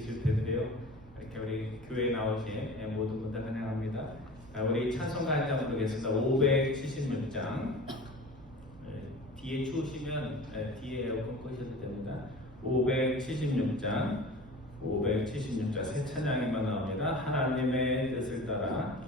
계실 텐데요. 이렇게 우리 교회에 나오신 모든 분들 환영합니다. 우리 찬송가 한 장 부르겠습니다. 576장. 뒤에 추우시면 뒤에 에어컨 끄셔도 됩니다. 576장 새 찬양이만 나옵니다. 하나님의 뜻을 따라.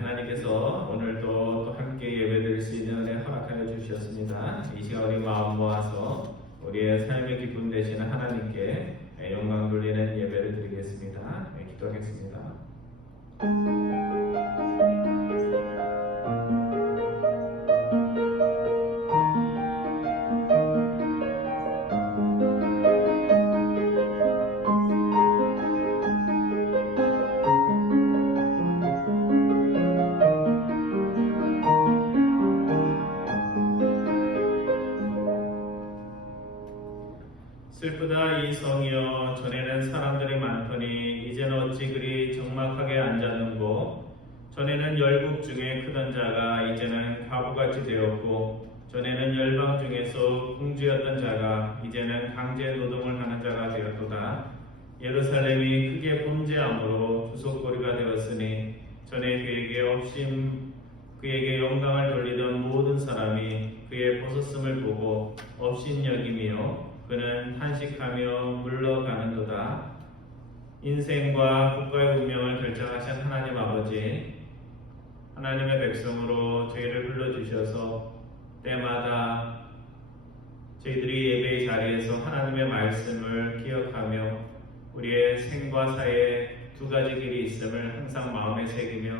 하나님께서 오늘도 또 함께 예배드릴 수 있는 은혜 허락하여 주셨습니다. 이 시간 우리 마음 모아서 우리의 삶의 기쁨 되시는 하나님께 영광 돌리는 예배를 드리겠습니다. 기도하겠습니다. 슬프다 이 성이여, 전에는 사람들이 많더니 이제는 어찌 그리 적막하게 앉았는고. 전에는 열국 중에 크던 자가 이제는 과부같이 되었고, 전에는 열방 중에서 궁주였던 자가 이제는 강제 노동을 하는 자가 되었도다. 예루살렘이 크게 범죄함으로 주석거리가 되었으니 전에 그에게 영광을 돌리던 모든 사람이 그의 벗었음을 보고 업신여김이요 그는 탄식하며 물러가는도다. 인생과 국가의 운명을 결정하신 하나님 아버지, 하나님의 백성으로 저희를 불러주셔서 때마다 저희들이 예배의 자리에서 하나님의 말씀을 기억하며 우리의 생과 사의 두 가지 길이 있음을 항상 마음에 새기며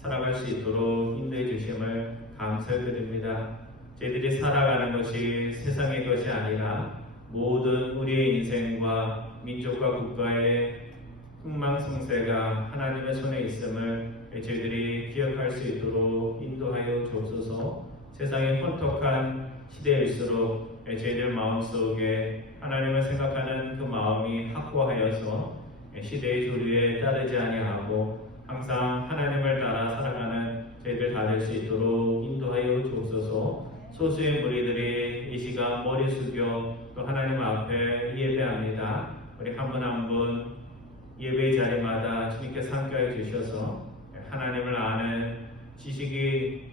살아갈 수 있도록 인도해 주심을 감사드립니다. 저희들이 살아가는 것이 세상의 것이 아니라 모든 우리의 인생과 민족과 국가의 흥망성쇠가 하나님의 손에 있음을 저희들이 기억할 수 있도록 인도하여 주옵소서. 세상의 혼탁한 시대일수록 저희들 마음속에 하나님을 생각하는 그 마음이 확고하여서 시대의 조류에 따르지 아니하고 항상 하나님을 따라 살아가는 저희들 다 될 수 있도록 인도하여 주옵소서. 소수의 무리들이 이 시간 머리 숙여 또 하나님 앞에 예배합니다. 우리 한 분 한 분 예배 자리마다 주님께서 함께해 주셔서 하나님을 아는 지식이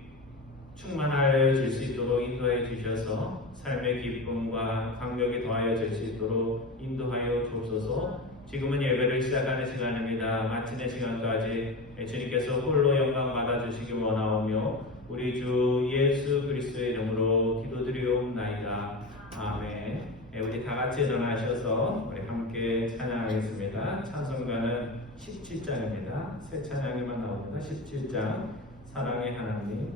충만하여 질 수 있도록 인도해 주셔서 삶의 기쁨과 강력이 더하여 질 수 있도록 인도하여 주옵소서. 지금은 예배를 시작하는 시간입니다. 마치는 시간까지 주님께서 홀로 영광 받아주시기 원하오며 우리 주 예수 그리스도의 이름으로 기도드리옵나이다. 아멘. 우리 다 같이 일어나셔서 우리 함께 찬양하겠습니다. 찬송가는 17장입니다. 새 찬양에만 나옵니다. 17장 사랑의 하나님.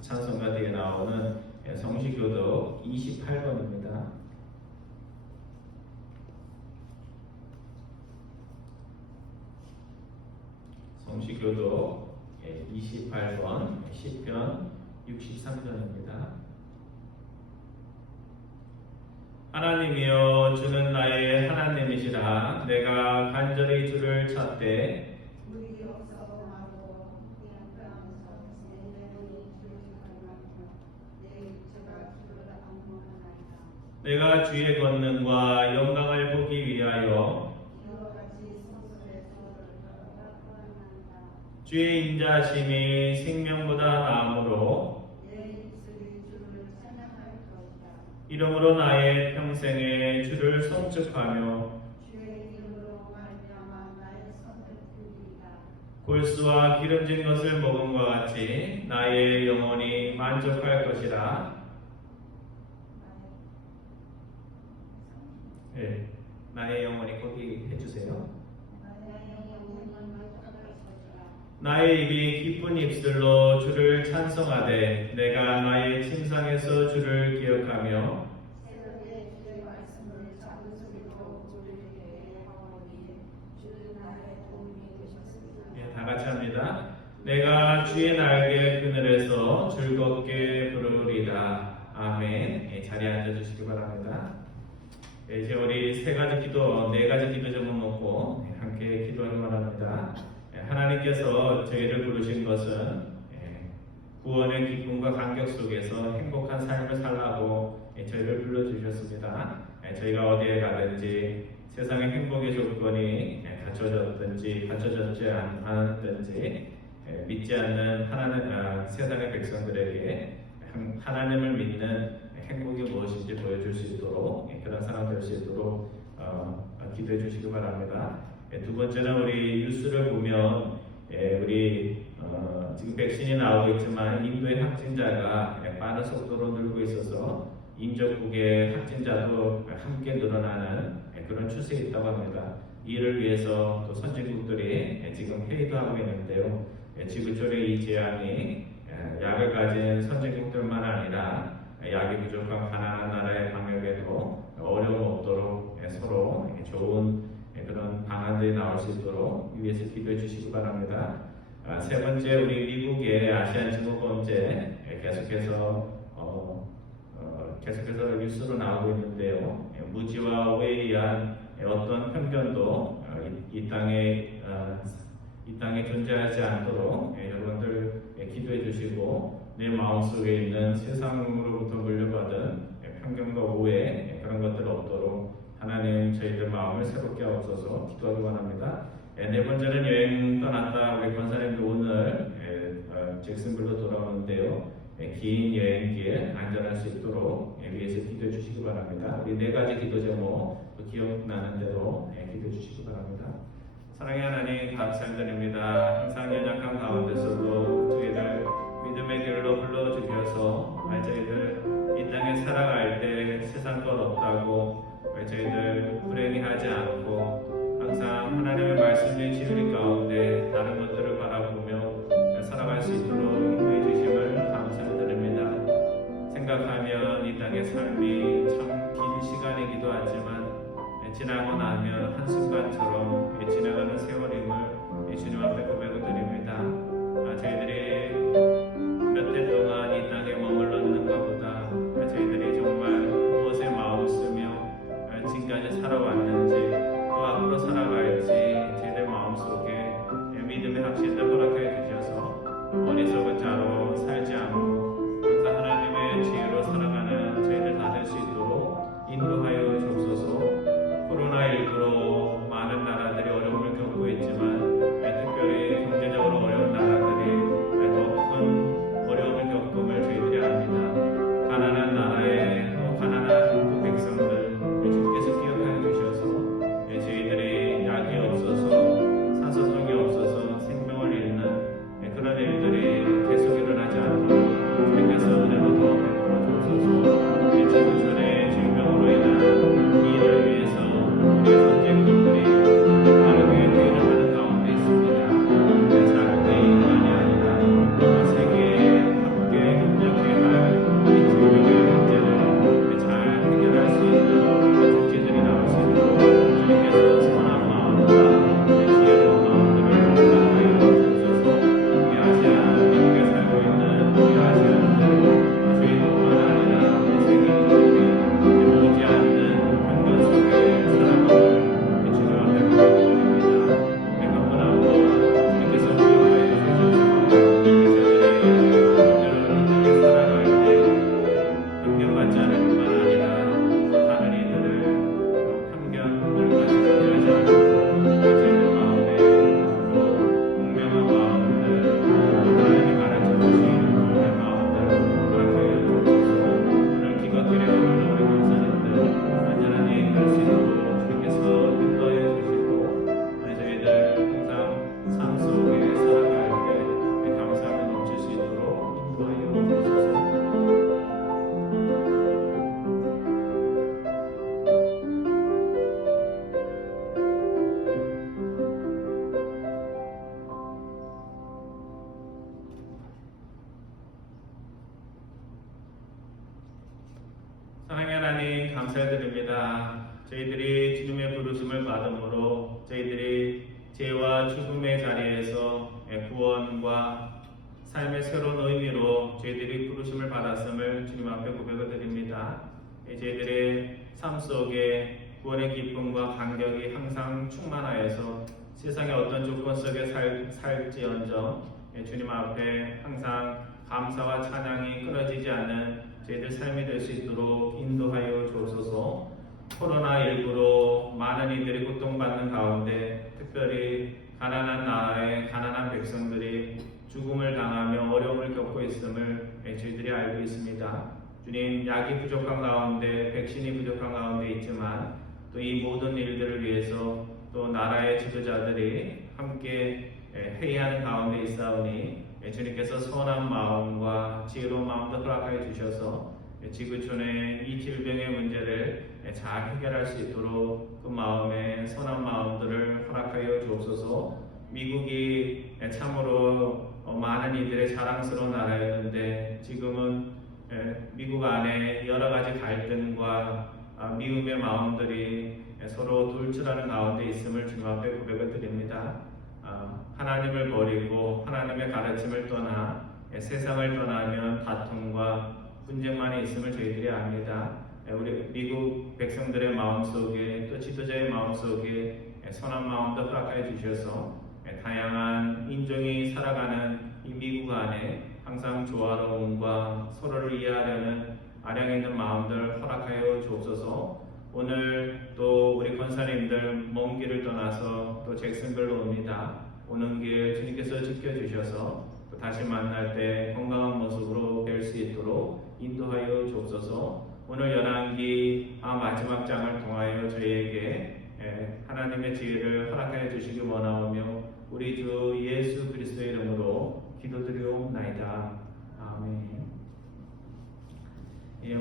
찬송가 뒤에 나오는 성시교독 28번입니다. 성시교독 28번 시편 63편입니다. 하나님이여 주는 나의 하나님이시라. 내가 간절히 주를 찾되 내가 주의 권능과 영광을 보기 위하여 주의 인자심이 생명보다 나음으로 이러므로 나의 평생에 주를 송축하며 골수와 기름진 것을 먹음과 같이 나의 영혼이 만족할 것이라. 네, 나의 영혼이 거기 해주세요. 나의 입이 기쁜 입술로 주를 찬송하되 내가 나의 침상에서 주를 기억하며 다 같이 합니다. 내가 주의 날개 그늘에서 즐겁게 부르리다. 아멘. 자리에 앉아주시기 바랍니다. 이제 우리 네 가지 기도 제목 놓고 함께 기도하기 바랍니다. 하나님께서 저희를 부르신 것은 구원의 기쁨과 감격 속에서 행복한 삶을 살라고 저희를 불러주셨습니다. 저희가 어디에 가든지 세상의 행복의 조건이 갖춰졌든지 갖춰졌지 않았든지 믿지 않는 세상의 백성들에게 하나님을 믿는 행복이 무엇인지 보여줄 수 있도록 그런 사람 될 수 있도록 기도해 주시기 바랍니다. 두 번째는 우리 뉴스를 보면 우리 지금 백신이 나오고 있지만 인도의 확진자가 빠른 속도로 늘고 있어서 인접국의 확진자도 함께 늘어나는 그런 추세에 있다고 합니다. 이를 위해서 또 선진국들이 지금 회의도 하고 있는데요. 지구촌의 이 재앙이 약을 가진 선진국들만 아니라 약이 부족한 가난한 나라의 방역에도 어려움 없도록 서로 좋은 그런 방안들이 나올 수 있도록 위해서 기도해 주시기 바랍니다. 세 번째, 우리 미국의 아시안 증오범죄 계속해서 뉴스로 나오고 있는데요. 무지와 오해에 의한 어떤 편견도 이 땅에 존재하지 않도록 여러분들 기도해 주시고 내 마음속에 있는 세상으로부터 물려받은 편견과 오해 그런 것들 없도록 하나님 저희들 마음을 새롭게 하옵소서 기도하기 원합니다. 네 번째는 여행 떠났다 우리 권사님도 오늘 잭슨빌로 돌아오는데요. 긴 여행길 안전할 수 있도록 위해서 기도해 주시기 바랍니다. 우리 네 가지 기도 제목 기억나는 대로 기도해 주시기 바랍니다. 사랑의 하나님 감사드립니다. 항상 연약한 가운데서도 저희들 믿음의 길로 불러주셔서 저희들 이 땅에 살아갈 때 세상 것 없다고 저희들 불행히 하지 않고 항상 하나님의 말씀의 진리 가운데 다른 것들을 바라보며 살아갈 수 있도록 인도해 주심을 감사드립니다. 생각하면 이 땅의 삶이 참 긴 시간이기도 하지만 지나고 나면 한순간처럼 지나가는 세월임을 주님 앞에 고백을 드립니다. 저희들이 몇 해 동안 이 땅에 머물렀는가 보다 저희들이 정말 무엇에 마음 쓰며 지금까지 살아왔는지 또 앞으로 살아갈지 저희들 마음속에 믿음의 확신을 허락해 주셔서 어리석은 자로 살지 않고 항상 하나님의 지혜로 살아가는 저희들 다 될 수 있도록 인도하여 주옵소서. 코로나19로 많은 나라들이 어려움을 겪고 있지만 특별히 경제적으로 어려운 나라들이 더 큰 어려움을 겪음을 저희들이 압니다. 가난한 나라에 가난한 그 백성들 주께서 기억하여 주셔서 저희들이 약이 없어서 산소통이 없어서 생명을 잃는 그런 일들이 계속 일어나지 않도록 주께서 은혜로 더 베풀어 주옵소서. 지구촌의 질병으로 인한 이를 위해서 우리 선진국들이 빠르게 회의를 하는 가운데 있습니다. 작은 회의만이 아니라 세계에 함께 협력해야 할 이 질병의 문제를 잘 해결할 수 있는 주제들이 나올 수 있도록 주님께서 선한 마음과 지혜로운 마음들을 허락하여 주셔서 우리 아시아 미국에 살고 있는 우리 아시아인들 저희뿐만 아니라 세계인들이 보지 않는 편견 속에 살아감을 주님 앞에 부탁드립니다. 우리 한번 주님께서 기억하여 주셔서 저희들이 이 땅에 살아갈 때 편견받지 않을 뿐만 아니라 다른 이들을 편견을 가지고 대하지 않고 저희들 마음에 공명한 마음들 하나님이 가르쳐 주신 좋은 마음들 허락하여 주옵소서. 오늘 기껏 드려오는 우리 권사님들 안전한 여행 갈 수 있도록 주님께서 인도하여 주시고 저희들 항상 삶 속에 살아갈 때 감사함이 넘칠 수 있도록 인도하여 주옵소서. 사랑의 하나님 감사드립니다. 저희들이 주님의 부르심을 받음으로 저희들이 죄와 죽음의 자리에서 구원과 삶의 새로운 의미로 저희들이 부르심을 받았음을 주님 앞에 고백을 드립니다. 저희들의 삶 속에 구원의 기쁨과 감격이 항상 충만하여서 세상의 어떤 조건 속에 살지언정 주님 앞에 항상 감사와 찬양이 끊어지지 않는 저희들 삶이 될 수 있도록 인도하여 주옵소서. 코로나19로 많은 이들이 고통받는 가운데 특별히 가난한 나라의 가난한 백성들이 죽음을 당하며 어려움을 겪고 있음을 저희들이 알고 있습니다. 주님, 약이 부족한 가운데 백신이 부족한 가운데 있지만 또 이 모든 일들을 위해서 또 나라의 지도자들이 함께 회의하는 가운데 있사오니 주님께서 선한 마음과 지혜로운 마음도 허락하여 주셔서 지구촌의 이 질병의 문제를 잘 해결할 수 있도록 그 마음에 선한 마음들을 허락하여 주옵소서. 미국이 참으로 많은 이들의 자랑스러운 나라였는데 지금은 미국 안에 여러 가지 갈등과 미움의 마음들이 서로 돌출하는 가운데 있음을 주님 앞에 고백을 드립니다. 하나님을 버리고 하나님의 가르침을 떠나 세상을 떠나면 다툼과 분쟁만이 있음을 저희들이 압니다. 우리 미국 백성들의 마음속에 또 지도자의 마음속에 선한 마음도 허락하여 주셔서 다양한 인종이 살아가는 이 미국 안에 항상 조화로움과 서로를 이해하려는 아량 있는 마음들 허락하여 주옵소서. 오늘 또 우리 권사님들 먼 길을 떠나서 또 잭슨별로 옵니다. 오는 길 주님께서 지켜주셔서 또 다시 만날 때 건강한 모습으로 뵐 수 있도록 인도하여 주옵소서. 오늘 열왕기 마지막 장을 통하여 저희에게 하나님의 지혜를 허락하여 주시기 원하오며 우리 주 예수 그리스도의 이름으로 기도드리옵나이다. 아멘.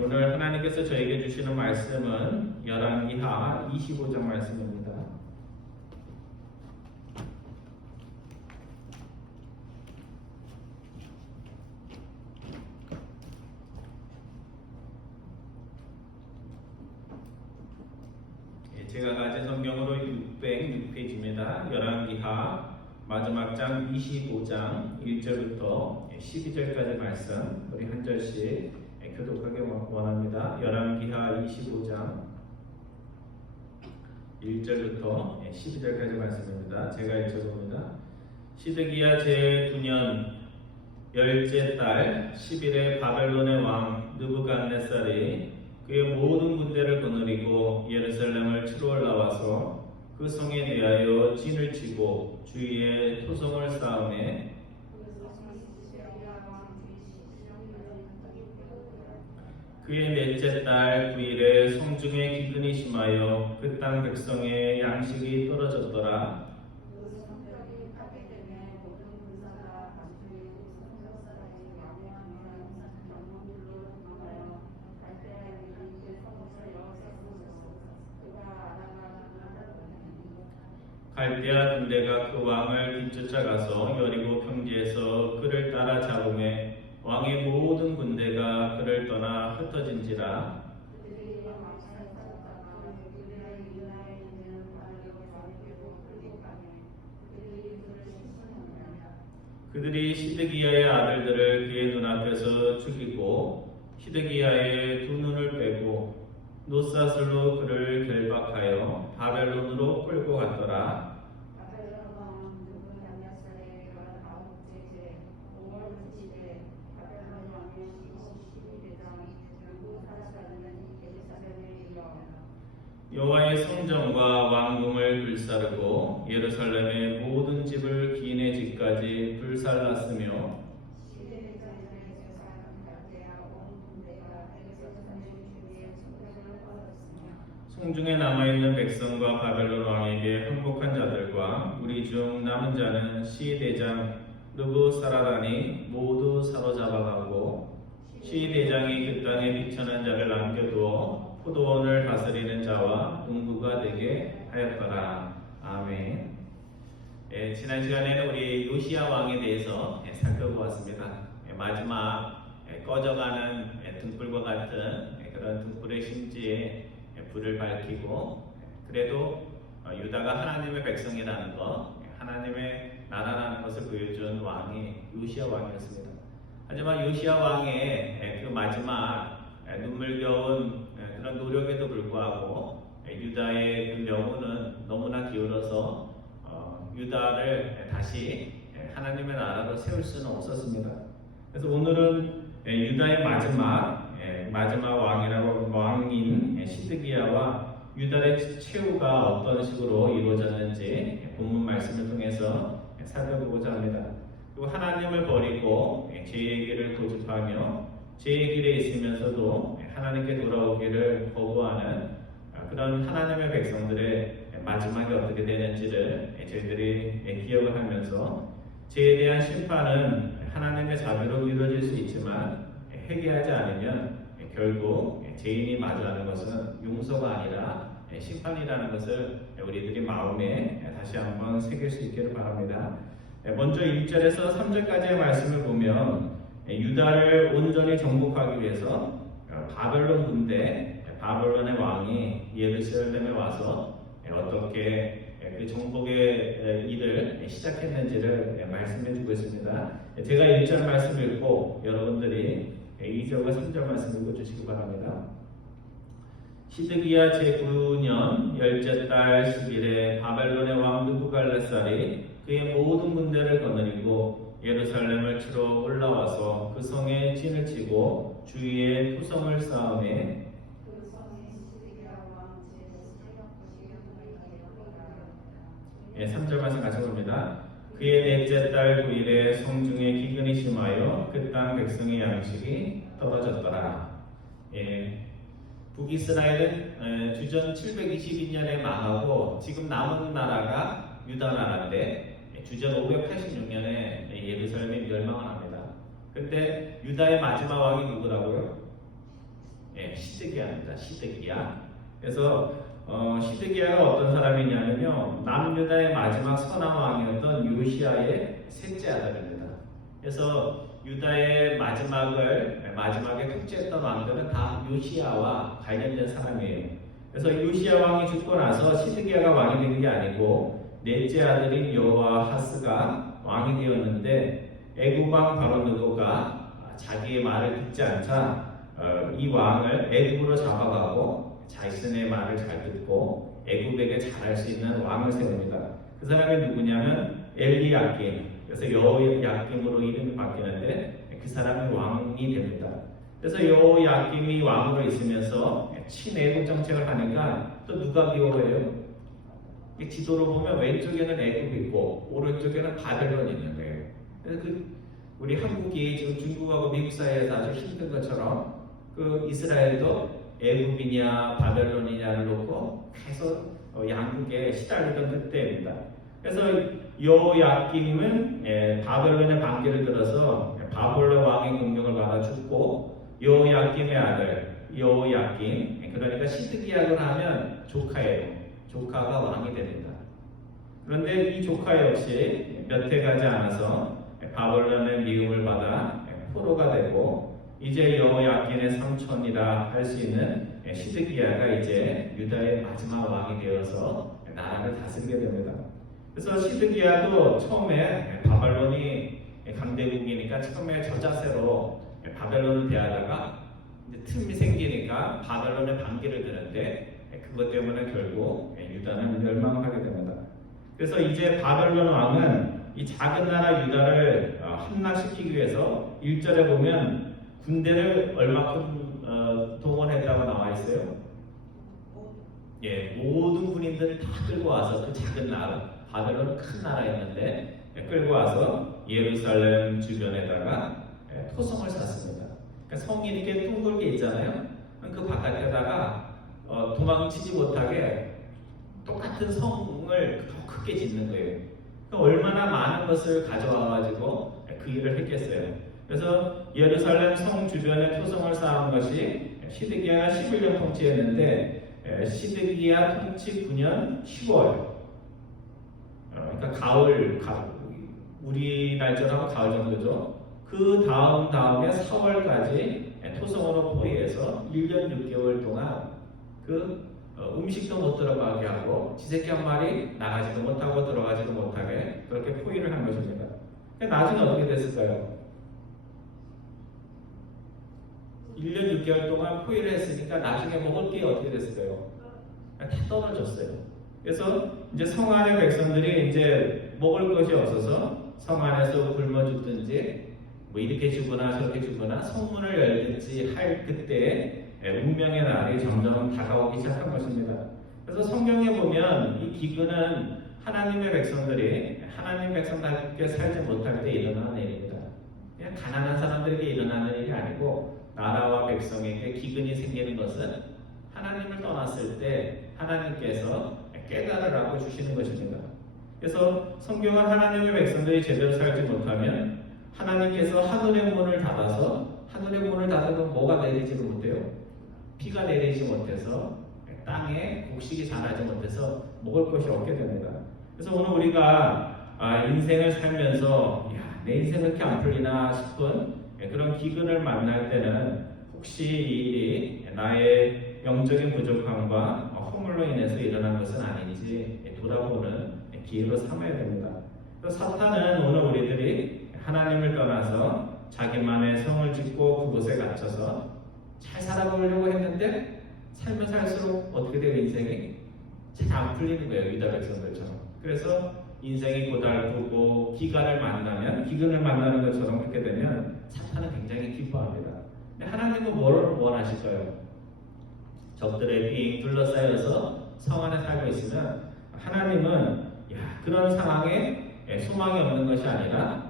오늘 하나님께서 저에게 주시는 말씀은 열왕기하 25장 말씀입니다. 제가 가진 성경으로 606페이지입니다. 열왕기하 마지막 장 25장 1절부터 12절까지 말씀 우리 한 절씩 교독하게 원합니다. 열왕기하 25장 1절부터 12절까지 말씀입니다. 제가 읽어봅니다. 시드기야 제9년 열째 달 10일에 바벨론의 왕 느부갓네살이 그의 모든 군대를 거느리고 예루살렘을 치러 올라와서 그 성에 대하여 진을 치고 주위에 토성을 쌓으매 그의 넷째 달 9일에 성중에 기근이 심하여 그 땅 백성의 양식이 떨어졌더라. 갈대아 군대가 그 왕을 뒤쫓아가서 여리고 평지에서 그를 따라 잡음에 왕의 모든 군대가 그를 떠나 흩어진지라. 그들이 시드기야의 아들들을 그의 눈앞에서 죽이고 시드기야의 두 눈을 빼고 노사슬로 그를 결박하여 바벨론으로 끌고 갔더라. 여호와의 성전과 왕궁을 불사르고 예루살렘의 모든 집을 기인의 집까지 불살랐으며 성중에 남아있는 백성과 바벨론 왕에게 항복한 자들과 우리 중 남은 자는 시대장 느부사라단이 모두 사로잡아가고 시대장이 그 땅에 비천한 자를 남겨두어 포도원을 다스리는 자와 농부가 되게 하였더라. 아멘. 지난 시간에는 우리 요시야 왕에 대해서 살펴보았습니다. 마지막 꺼져가는 등불과 같은 그런 등불의 심지에 불을 밝히고 그래도 유다가 하나님의 백성이라는 것, 하나님의 나라라는 것을 보여준 왕이 요시야 왕이었습니다. 하지만 요시야 왕의 그 마지막 눈물겨운 그런 노력에도 불구하고 유다의 그 명운은 너무나 기울어서 유다를 다시 하나님의 나라로 세울 수는 없었습니다. 그래서 오늘은 유다의 마지막 왕인 시드기야와 유다의 최후가 어떤 식으로 이루어졌는지 본문 말씀을 통해서 살펴보고자 합니다. 그리고 하나님을 버리고 죄의 길을 고집하며 죄의 길에 있으면서도 하나님께 돌아오기를 거부하는 그런 하나님의 백성들의 마지막이 어떻게 되는지를 저희들이 기억을 하면서 죄에 대한 심판은 하나님의 자비로 이루어질 수 있지만 회개하지 않으면 결국 죄인이 마주하는 것은 용서가 아니라 심판이라는 것을 우리들이 마음에 다시 한번 새길 수 있기를 바랍니다. 먼저 1절에서 3절까지의 말씀을 보면 유다를 온전히 정복하기 위해서 바벨론 군대, 바벨론의 왕이 예루살렘에 와서 어떻게 그 정복의 일을 시작했는지를 말씀해 주고 있습니다. 제가 1절 말씀 읽고 여러분들이 2절과 3절 말씀 읽어주시기 바랍니다. 시드기야 제9년 열째 달 10일에 바벨론의 왕 느부갈네살이 그의 모든 군대를 거느리고 예루살렘을 치러 올라와서 그 성에 진을 치고 주위에 투성을 쌓으매 3절 말씀 같이 봅니다. 그의 넷째 달 9일에 성중에 기근이 심하여 그 땅 백성의 양식이 떨어졌더라. 북이스라엘은 주전 722년에 망하고 지금 남은 나라가 유다 나라인데 주전 586년에 예루살렘이 멸망을 합니다. 근데 유다의 마지막 왕이 누구라고요? 시드기야입니다. 시드기야. 그래서 시드기야가 어떤 사람이냐면요, 남유다의 마지막 선한 왕이었던 요시야의 셋째 아들입니다. 그래서 유다의 마지막에 통치했던 왕들은 다 요시야와 관련된 사람이에요. 그래서 요시야 왕이 죽고 나서 시드기야가 왕이 된 게 아니고 넷째 아들인 여호아하스가 왕이 되었는데 애굽 왕 바로 느고가 자기의 말을 듣지 않자 이 왕을 애굽으로 잡아가고 자신의 말을 잘 듣고 애굽에게 잘할 수 있는 왕을 세웁니다. 그 사람이 누구냐면 엘리야김. 그래서 여호야김으로 이름이 바뀌는데 그 사람이 왕이 됩니다. 그래서 여호야김이 왕으로 있으면서 친애국 정책을 하니까 또 누가 미워해요? 지도로 보면 왼쪽에는 애굽이 있고 오른쪽에는 바벨론이 있는 거예요. 그래서 우리 한국이 지금 중국하고 미국 사이에서 아주 힘든 것처럼 그 이스라엘도 애굽이냐 바벨론이냐를 놓고 계속 양국에 시달리던 그때입니다. 그래서 여호야김은 바벨론의 반기를 들어서 바벨론 왕의 공격을 받아 죽고 여호야김의 아들 여호야김, 그러니까 시드기야를 하면 조카예요. 조카가 왕이 됩니다. 그런데 이 조카 역시 몇 해 가지 않아서 바벨론의 미움을 받아 포로가 되고 이제 여호야김의 삼촌이라 할 수 있는 시드기야가 이제 유다의 마지막 왕이 되어서 나라를 다스리게 됩니다. 그래서 시드기야도 처음에 바벨론이 강대국이니까 처음에 저자세로 바벨론을 대하다가 이제 틈이 생기니까 바벨론의 반기를 드는데 그것 때문에 결국 유다는 멸망하게 됩니다. 그래서 이제 바벨론 왕은 이 작은 나라 유다를 함락시키기 위해서 1절에 보면 군대를 얼마큼 동원했다고 나와 있어요. 모든 군인들을 다 끌고 와서 그 작은 나라, 바벨론은 큰 나라였는데 끌고 와서 예루살렘 주변에다가 토성을 쌓습니다. 그러니까 성이 이렇게 둥글게 있잖아요. 그 바깥에다가 도망치지 못하게 똑같은 성을 더 크게 짓는 거예요. 그러니까 얼마나 많은 것을 가져와가지고 그 일을 했겠어요. 그래서 예루살렘 성 주변에 토성을 쌓은 것이 시드기야가 11년 통치했는데 시드기야 통치 9년 10월, 그러니까 가을, 우리 날짜하고 가을 정도죠. 그 다음에 4월까지 토성으로 포위해서 1년 6개월 동안 음식도 못 들어가게 하고 지새끼 한 마리 나가지도 못하고 들어가지도 못하게 그렇게 포위를 한 것입니다. 나중에 어떻게 됐을까요? 1년 6개월 동안 포위를 했으니까 나중에 먹을 게 어떻게 됐을까요? 다 떨어졌어요. 그래서 이제 성 안의 백성들이 이제 먹을 것이 없어서 성 안에서 굶어 죽든지 뭐 이렇게 죽거나 저렇게 죽거나 성문을 열든지 할 그때 운명의 날이 점점 다가오기 시작한 것입니다. 그래서 성경에 보면 이 기근은 하나님의 백성들이 하나님 백성답게 살지 못할 때 일어나는 일입니다. 그냥 가난한 사람들에게 일어나는 일이 아니고 나라와 백성에게 기근이 생기는 것은 하나님을 떠났을 때 하나님께서 깨달으라고 주시는 것입니다. 그래서 성경은 하나님의 백성들이 제대로 살지 못하면 하나님께서 하늘의 문을 닫아서 하늘의 문을 닫으면 뭐가 내리지를 못해요? 비가 내리지 못해서 땅에 곡식이 자라지 못해서 먹을 것이 없게 됩니다. 그래서 오늘 우리가 인생을 살면서 내 인생 왜 이렇게 안 풀리나 싶은 그런 기근을 만날 때는 혹시 이 일이 나의 영적인 부족함과 허물로 인해서 일어난 것은 아닌지 돌아보는 기회로 삼아야 됩니다. 사탄은 오늘 우리들이 하나님을 떠나서 자기만의 성을 짓고 그곳에 갇혀서 잘 살아보려고 했는데 살면 살수록 어떻게 돼요? 인생이 잘 안 풀리는 거예요. 유다 백성들처럼. 그래서 인생이 고달프고 기근을 만나는 것처럼 그렇게 되면 사탄은 굉장히 기뻐합니다. 근데 하나님은 뭘 원하실까요? 적들의 빙 둘러싸여서 성 안에 살고 있으면 하나님은 그런 상황에 소망이 없는 것이 아니라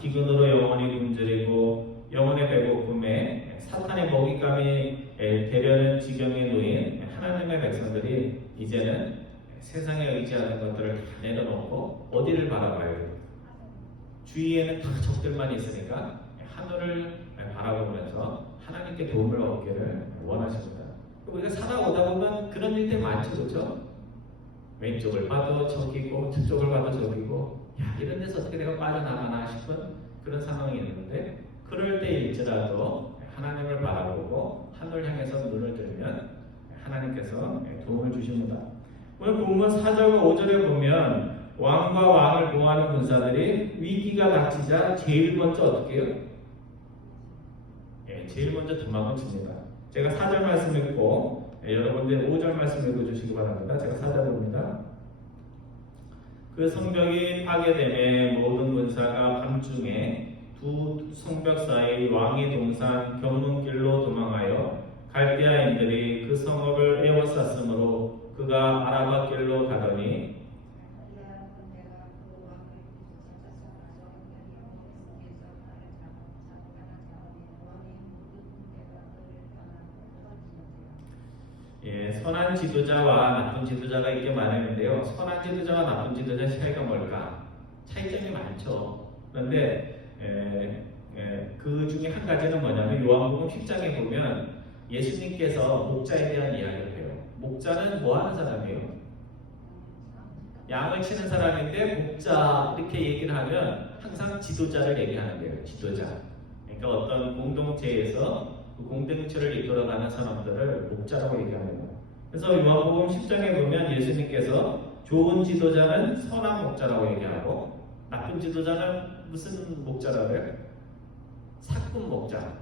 기근으로 영혼이 굶주리고 영혼의 배고픔에 사탄의 먹잇감이 되려는 지경에 놓인 하나님의 백성들이 이제는 세상에 의지하는 것들을 다 내려놓고 어디를 바라봐야 돼요? 주위에는 다 적들만 있으니까 하늘을 바라보면서 하나님께 도움을 얻기를 원하십니다. 우리가 살아오다 보면 그런 일들 많죠, 그렇죠? 왼쪽을 봐도 저기고 저쪽을 봐도 저기고 이런 데서 어떻게 내가 빠져나가나 싶은 그런 상황이 있는데 그럴 때일지라도 하나님을 바라보고 하늘을 향해서 눈을 들면 하나님께서 도움을 주십니다. 오늘 본문 4절과 5절에 보면 왕과 왕을 보호하는 군사들이 위기가 닥치자 제일 먼저 어떻게 해요? 제일 먼저 도망을 칩니다. 제가 4절 말씀 읽고 여러분들 5절 말씀 읽어주시기 바랍니다. 제가 4절 봅니다. 그 성벽이 파괴됨에 모든 군사가 밤중에 두 성벽 사이 왕의 동산 견문길로 도망하여 갈대아인들이 그 성읍을 에워쌌으므로 그가 아라바 길로 가더니 선한 지도자와 나쁜 지도자가 있게 말하는데요. 선한 지도자와 나쁜 지도자 차이가 뭘까? 차이점이 많죠. 그런데 그 중에 한 가지는 뭐냐면 요한복음 10장에 보면 예수님께서 목자에 대한 이야기를 해요. 목자는 뭐 하는 사람이에요? 양을 치는 사람인데 목자 이렇게 얘기를 하면 항상 지도자를 얘기하는데요. 지도자. 그러니까 어떤 공동체에서 그 공동체를 이끌어가는 사람들을 목자라고 얘기합니다. 그래서 요한복음 10장에 보면 예수님께서 좋은 지도자는 선한 목자라고 얘기하고 나쁜 지도자는 무슨 목자라고 해요? 사꾼 목자.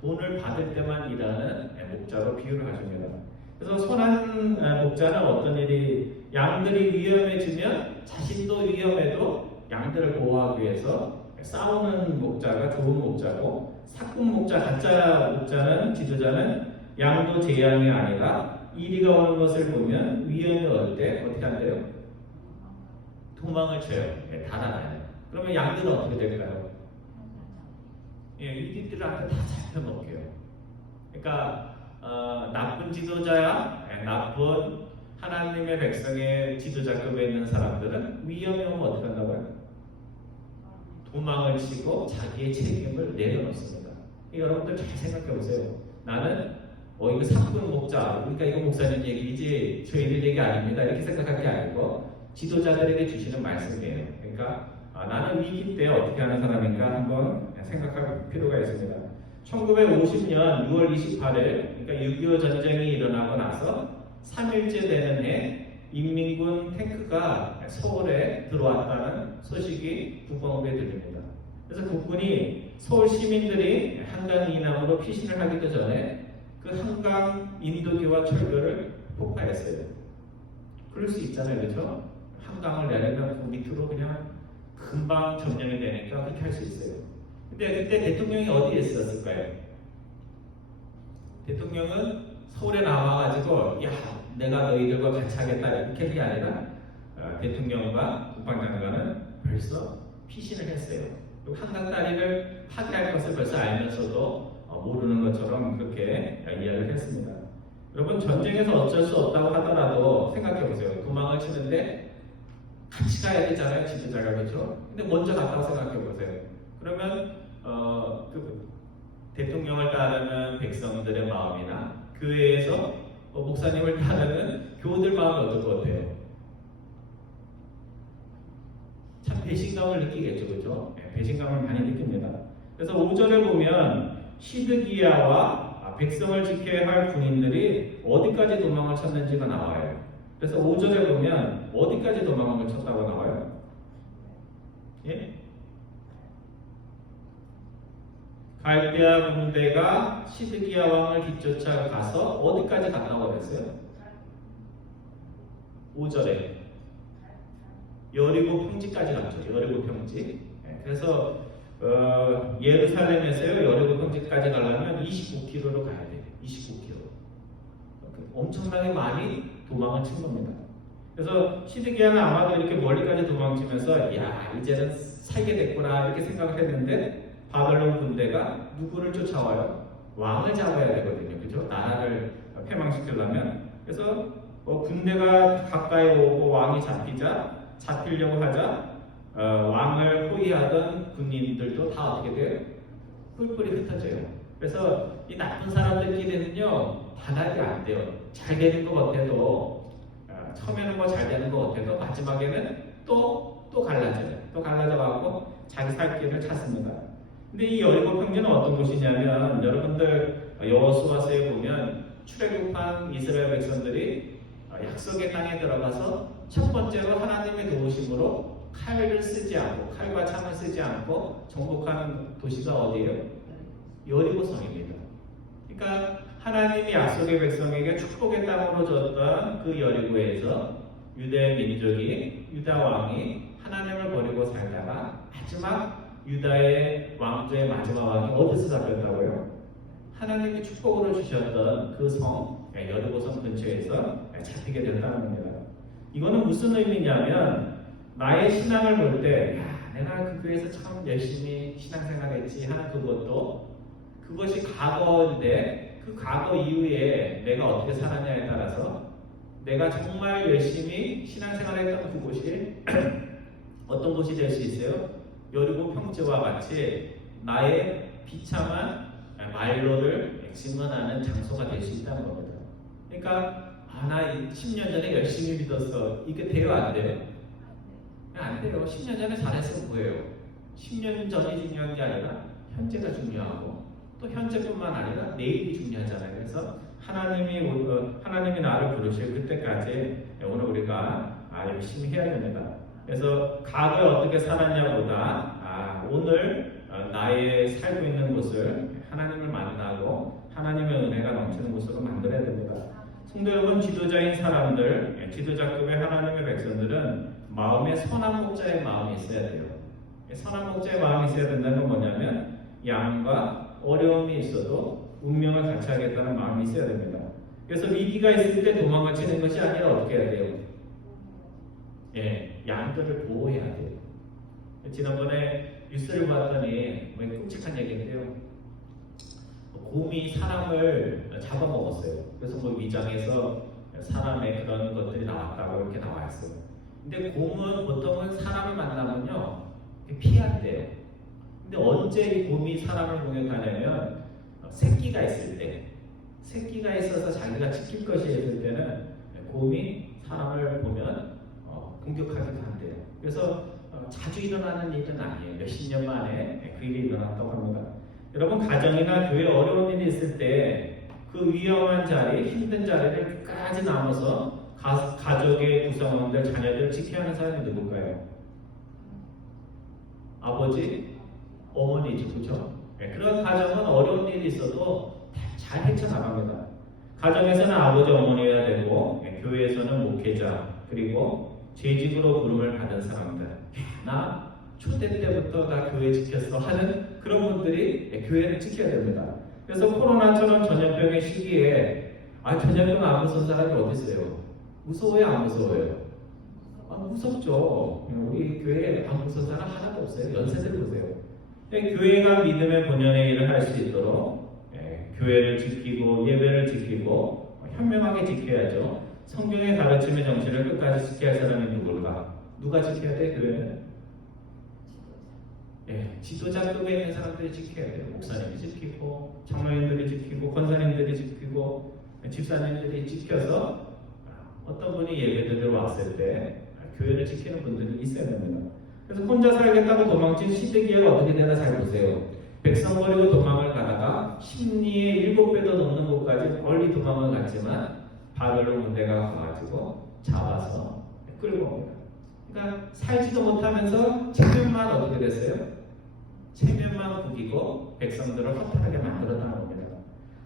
돈을 받을 때만 일하는 목자로 비유를 하십니다. 그래서 선한 목자는 어떤 일이 양들이 위험해지면 자신도 위험해도 양들을 보호하기 위해서 싸우는 목자가 좋은 목자고 사꾼 목자, 가짜 목자는 지도자는 양도 재앙이 아니라 이리가 오는 것을 보면 위험이 올 때 어떻게 한대요? 도망을 쳐요. 달아나요. 그러면 양들은 어떻게 될까요? 이들한테 다 잡혀먹혀요. 그러니까 나쁜 지도자야, 나쁜 하나님의 백성의 지도자급에 있는 사람들은 위험이 오면 어떻게 한다고요? 도망을 치고 자기의 책임을 내려놓습니다. 여러분들 잘 생각해 보세요. 나는 이거 사꾼 목자, 그러니까 이거 목사님 얘기지 저희들 얘기 아닙니다. 이렇게 생각할 게 아니고 지도자들에게 주시는 말씀이에요. 그러니까 나는 위기 때 어떻게 하는 사람인가 한번 생각할 필요가 있습니다. 1950년 6월 28일, 그러니까 6.25 전쟁이 일어나고 나서 3일째 되는 해 인민군 탱크가 서울에 들어왔다는 소식이 국방부에 들립니다. 그래서 국군이 서울 시민들이 한강 이남으로 피신을 하기도 전에 그 한강 인도교와 철교를 폭파했어요. 그럴 수 있잖아요, 그렇죠? 한강을 내리면 그 밑으로 그냥 금방 점령이 되니까 그렇게 할 수 있어요. 근데 그때 대통령이 어디에 있었을까요? 대통령은 서울에 나와가지고 내가 너희들과 같이 하겠다 이렇게 한 게 아니라 대통령과 국방장관은 벌써 피신을 했어요. 한강 다리를 파괴할 것을 벌써 알면서도 모르는 것처럼 그렇게 이야기를 했습니다. 여러분 전쟁에서 어쩔 수 없다고 하더라도 생각해 보세요. 도망을 치는데 같이 가야 되잖아요, 지도자가. 그렇죠? 근데 먼저 갔다고 생각해 보세요. 그러면 그 대통령을 따르는 백성들의 마음이나 교회에서 목사님을 따르는 교우들 마음이 어떨 것 같아요? 참 배신감을 느끼겠죠, 그렇죠? 배신감을 많이 느낍니다. 그래서 5절에 보면 시드기야와 백성을 지켜야 할 군인들이 어디까지 도망을 쳤는지가 나와요. 그래서 5절에 보면 어디까지 도망을 쳤다고 나와요? 예? 갈대아 군대가 시드기야 왕을 뒤쫓아 가서 어디까지 갔다고 그랬어요? 5절에 여리고 평지까지 갔죠. 여리고 평지. 그래서 예루살렘에서요 여리고 평지까지 가려면 29km로 가야 돼요. 29km. 엄청나게 많이 도망을 친 겁니다. 그래서 시드기야는 아마도 이렇게 멀리까지 도망치면서 야 이제는 살게 됐구나 이렇게 생각을 했는데 바벨론 군대가 누구를 쫓아와요? 왕을 잡아야 되거든요. 그죠? 나라를 패망시키려면. 그래서 군대가 가까이 오고 왕이 잡히려고 하자 왕을 호위하던 군인들도 다 어떻게 돼요? 뿔뿔이 흩어져요. 그래서 이 나쁜 사람들끼리는요 단합이 안 돼요. 잘 되는 것 같아도 처음에는 뭐 잘 되는 것 같아도 마지막에는 또 갈라져요. 또 갈라져가고 자기 살 길을 찾습니다. 근데 이 여리고 평지는 어떤 곳이냐면 여러분들 여호수아서에 보면 출애굽한 이스라엘 백성들이 약속의 땅에 들어가서 첫 번째로 하나님의 도우심으로 칼을 쓰지 않고 칼과 창을 쓰지 않고 정복하는 도시가 어디예요? 여리고성입니다. 그러니까 하나님이 약속의 백성에게 축복의 땅으로 줬던 그 여리고에서 유대 민족이 유다 왕이 하나님을 버리고 살다가 마지막 유다의 왕조의 마지막 왕이 어디서 잡혔다고요? 하나님이 축복으로 주셨던 그 성 여리고성 근처에서 잡히게 됐다는 겁니다. 이거는 무슨 의미냐면 나의 신앙을 볼 때 내가 그 교회에서 참 열심히 신앙생활했지 하는 그것이 과거인데 그 과거 이후에 내가 어떻게 살았냐에 따라서 내가 정말 열심히 신앙생활했던 그곳이 어떤 곳이 될 수 있어요? 여리고 평지와 같이 나의 비참한 말로를 증언하는 장소가 될 수 있다는 겁니다. 그러니까 나 10년 전에 열심히 믿었어. 이게 돼요? 안 돼요? 안 돼요. 10년 전에 잘했으면 뭐예요? 10년 전이 중요한 게 아니라 현재가 중요하고 또 현재뿐만 아니라 내일이 중요하잖아요. 그래서 하나님이 나를 부르실 그때까지 오늘 우리가 열심히 해야 됩니다. 그래서 과거에 어떻게 살았냐보다 오늘 나의 살고 있는 곳을 하나님을 만나고 하나님의 은혜가 넘치는 곳으로 만들어야 됩니다. 성도 여러분, 지도자인 사람들, 지도자급의 하나님의 백성들은 마음에 선한 목자의 마음이 있어야 돼요. 선한 목자의 마음이 있어야 된다는 건 뭐냐면 양과 어려움이 있어도 운명을 같이 하겠다는 마음이 있어야 됩니다. 그래서 위기가 있을 때 도망을 치는 것이 아니라 어떻게 해야 돼요? 양들을 보호해야 돼요. 지난번에 뉴스를 봤더니 끔찍한 얘기인데요. 곰이 사람을 잡아먹었어요. 그래서 위장에서 사람의 그런 것들이 나왔다고 이렇게 나와 있어요. 근데 곰은 보통은 사람을 만나면요 피한대요. 근데 언제 이 곰이 사람을 공격하냐면 새끼가 있을 때, 새끼가 있어서 자기가 지킬 것이 있을 때는 곰이 사람을 보면 공격하기도 한대요. 그래서 자주 일어나는 일은 아니에요. 몇십 년 만에 그 일이 일어났다고 합니다. 여러분, 가정이나 교회에 어려운 일이 있을 때 그 위험한 자리, 힘든 자리를 끝까지 남아서 가족의 구성원들, 자녀들을 지켜야 하는 사람이 누굴까요? 아버지, 어머니죠, 그렇죠? 그런 가정은 어려운 일이 있어도 잘 헤쳐나갑니다. 가정에서는 아버지, 어머니가 되고 교회에서는 목회자, 그리고 재직으로 부름을 받은 사람들. 나 초대 때부터 나 교회 지켰어 하는 그런 분들이 교회를 지켜야 됩니다. 그래서 코로나처럼 전염병의 시기에 전염병 안 무서운 사람이 어디 있어요? 무서워요, 안 무서워요? 무섭죠. 우리 교회에 안 무서운 사람 하나도 없어요. 연세들 보세요. 교회가 믿음의 본연의 일을 할 수 있도록 교회를 지키고 예배를 지키고 현명하게 지켜야죠. 성경의 가르침의 정신을 끝까지 지켜야 할 사람이 누굴까? 누가 지켜야 돼? 교회는? 지도자급에 있는 사람들이 지켜야 돼요. 목사님이 지키고, 장로님들이 지키고, 권사님들이 지키고, 집사님들이 지켜서 어떤 분이 예배드리러 왔을 때 교회를 지키는 분들이 있어야 됩니다. 그래서 혼자 살겠다고 도망친 시드기야가 어떻게 되나 잘 보세요. 백성 버리고 도망을 가다가 심리의 7배도 넘는 곳까지 멀리 도망을 갔지만 바벨론 군대가 와가지고 잡아서 끌고 옵니다. 그러니까 살지도 못하면서 체면만 어떻게 됐어요? 체면만 구기고 백성들을 허탈하게 만들어다 옵니다.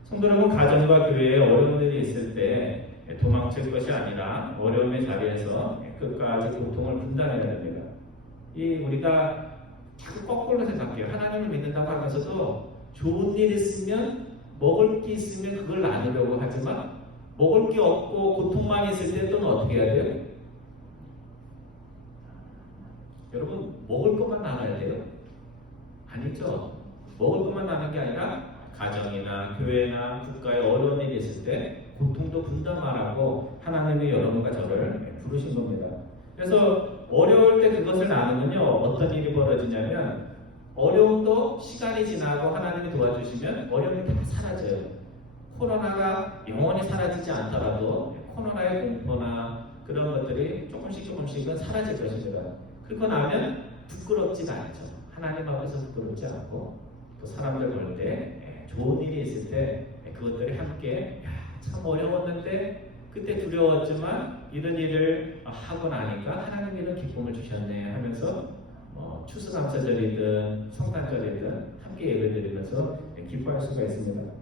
성도 여러분, 가정과 교회에 어려운 일이 있을 때 도망칠 것이 아니라 어려움의 자리에서 끝까지 고통을 분담해야 됩니다. 우리가 자꾸 거꾸로 생각해요. 하나님을 믿는다고 하면서도 좋은 일 있으면, 먹을 게 있으면 그걸 나누려고 하지만 먹을 게 없고 고통만 있을 때 또는 어떻게 해야 돼요? 여러분, 먹을 것만 나눠야 돼요? 아니죠. 먹을 것만 나누는 게 아니라 가정이나 교회나 국가에 어려운 일이 있을 때 고통도 분담하라고 하나님이 여러분과 저를 부르신 겁니다. 그래서 어려울 때 그것을 나누면요, 어떤 일이 벌어지냐면 어려움도 시간이 지나고 하나님이 도와주시면 어려움이 다 사라져요. 코로나가 영원히 사라지지 않더라도 코로나의 공포나 그런 것들이 조금씩은 사라질 것입니다. 그리고 나면 부끄럽지가 않죠. 하나님 앞에서 부끄럽지 않고, 또 사람들 볼 때 좋은 일이 있을 때 그것들이 함께 참 어려웠는데 그때 두려웠지만 이런 일을 하고 나니까 하나님이 이런 기쁨을 주셨네 하면서 추수감사절이든 성탄절이든 함께 예배드리면서 기뻐할 수가 있습니다.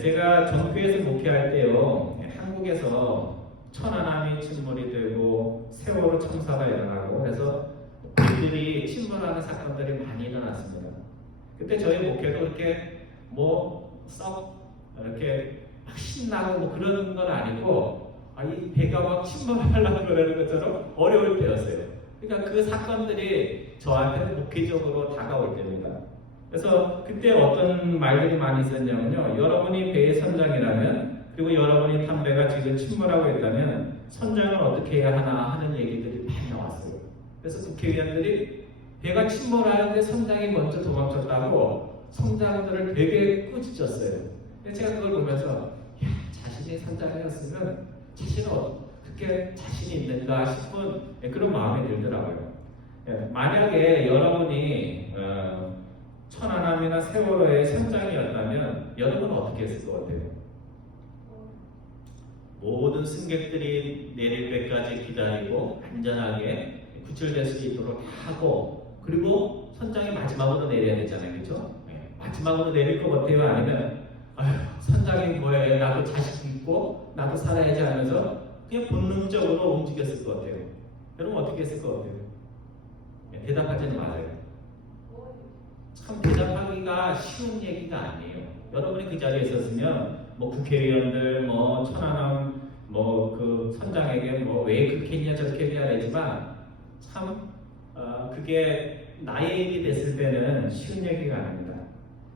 제가 전교에서 목회할 때요, 한국에서 천안함이 침몰이 되고 세월호 참사가 일어나고 그래서 그들이 침몰하는 사건들이 많이 일어났습니다. 그때 저희 목회도 그렇게 이렇게 막 신나고 그런 건 아니고 이 배가 막 침몰하려고 그러는 것처럼 어려울 때였어요. 그러니까 그 사건들이 저한테 목회적으로 다가올 때입니다. 그래서 그때 어떤 말들이 많이 있었냐면요, 여러분이 배의 선장이라면, 그리고 여러분이 탄 배가 지금 침몰하고 있다면 선장을 어떻게 해야 하나 하는 얘기들이 많이 나왔어요. 그래서 국회의원들이 배가 침몰하는데 선장이 먼저 도망쳤다고 선장들을 되게 꾸짖었어요. 제가 그걸 보면서 자신이 선장이었으면 자신은 그렇게 자신이 있는가 싶은 그런 마음이 들더라고요. 만약에 여러분이 천안함이나 세월호의 선장이었다면 여러분은 어떻게 했을 것 같아요? 모든 승객들이 내릴 때까지 기다리고 안전하게 구출될 수 있도록 하고, 그리고 선장이 마지막으로 내려야 되잖아요, 그렇죠? 마지막으로 내릴 것 같아요? 아니면 선장이 뭐예요? 나도 자식 있고 나도 살아야지 하면서 그냥 본능적으로 움직였을 것 같아요. 여러분 어떻게 했을 것 같아요? 대답하지는 말아요. 참 대답하기가 쉬운 얘기가 아니에요. 여러분이 그 자리에 있었으면 국회의원들 천안함 그 선장에게 왜 그렇게 했냐 저렇게 했냐 하지만 참 그게 나의 일이 됐을 때는 쉬운 얘기가 아닙니다.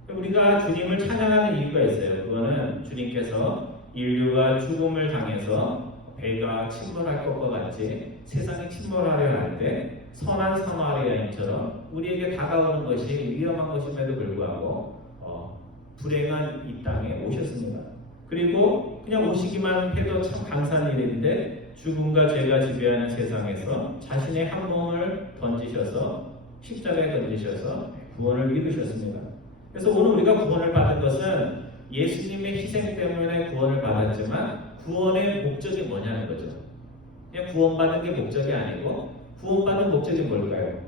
우리가 주님을 찬양하는 이유가 있어요. 그거는 주님께서 인류가 죽음을 당해서 배가 침몰할 것과 같이 세상이 침몰하려 할 때 선한 사마리아인처럼 우리에게 다가오는 것이 위험한 것임에도 불구하고 불행한 이 땅에 오셨습니다. 그리고 그냥 오시기만 해도 참 감사한 일인데 죽음과 죄가 지배하는 세상에서 자신의 한 몸을 던지셔서 십자가에 던지셔서 구원을 이루셨습니다. 그래서 오늘 우리가 구원을 받은 것은 예수님의 희생 때문에 구원을 받았지만 구원의 목적이 뭐냐는 거죠. 그냥 구원받는 게 목적이 아니고 구원받는 목적이 뭘까요?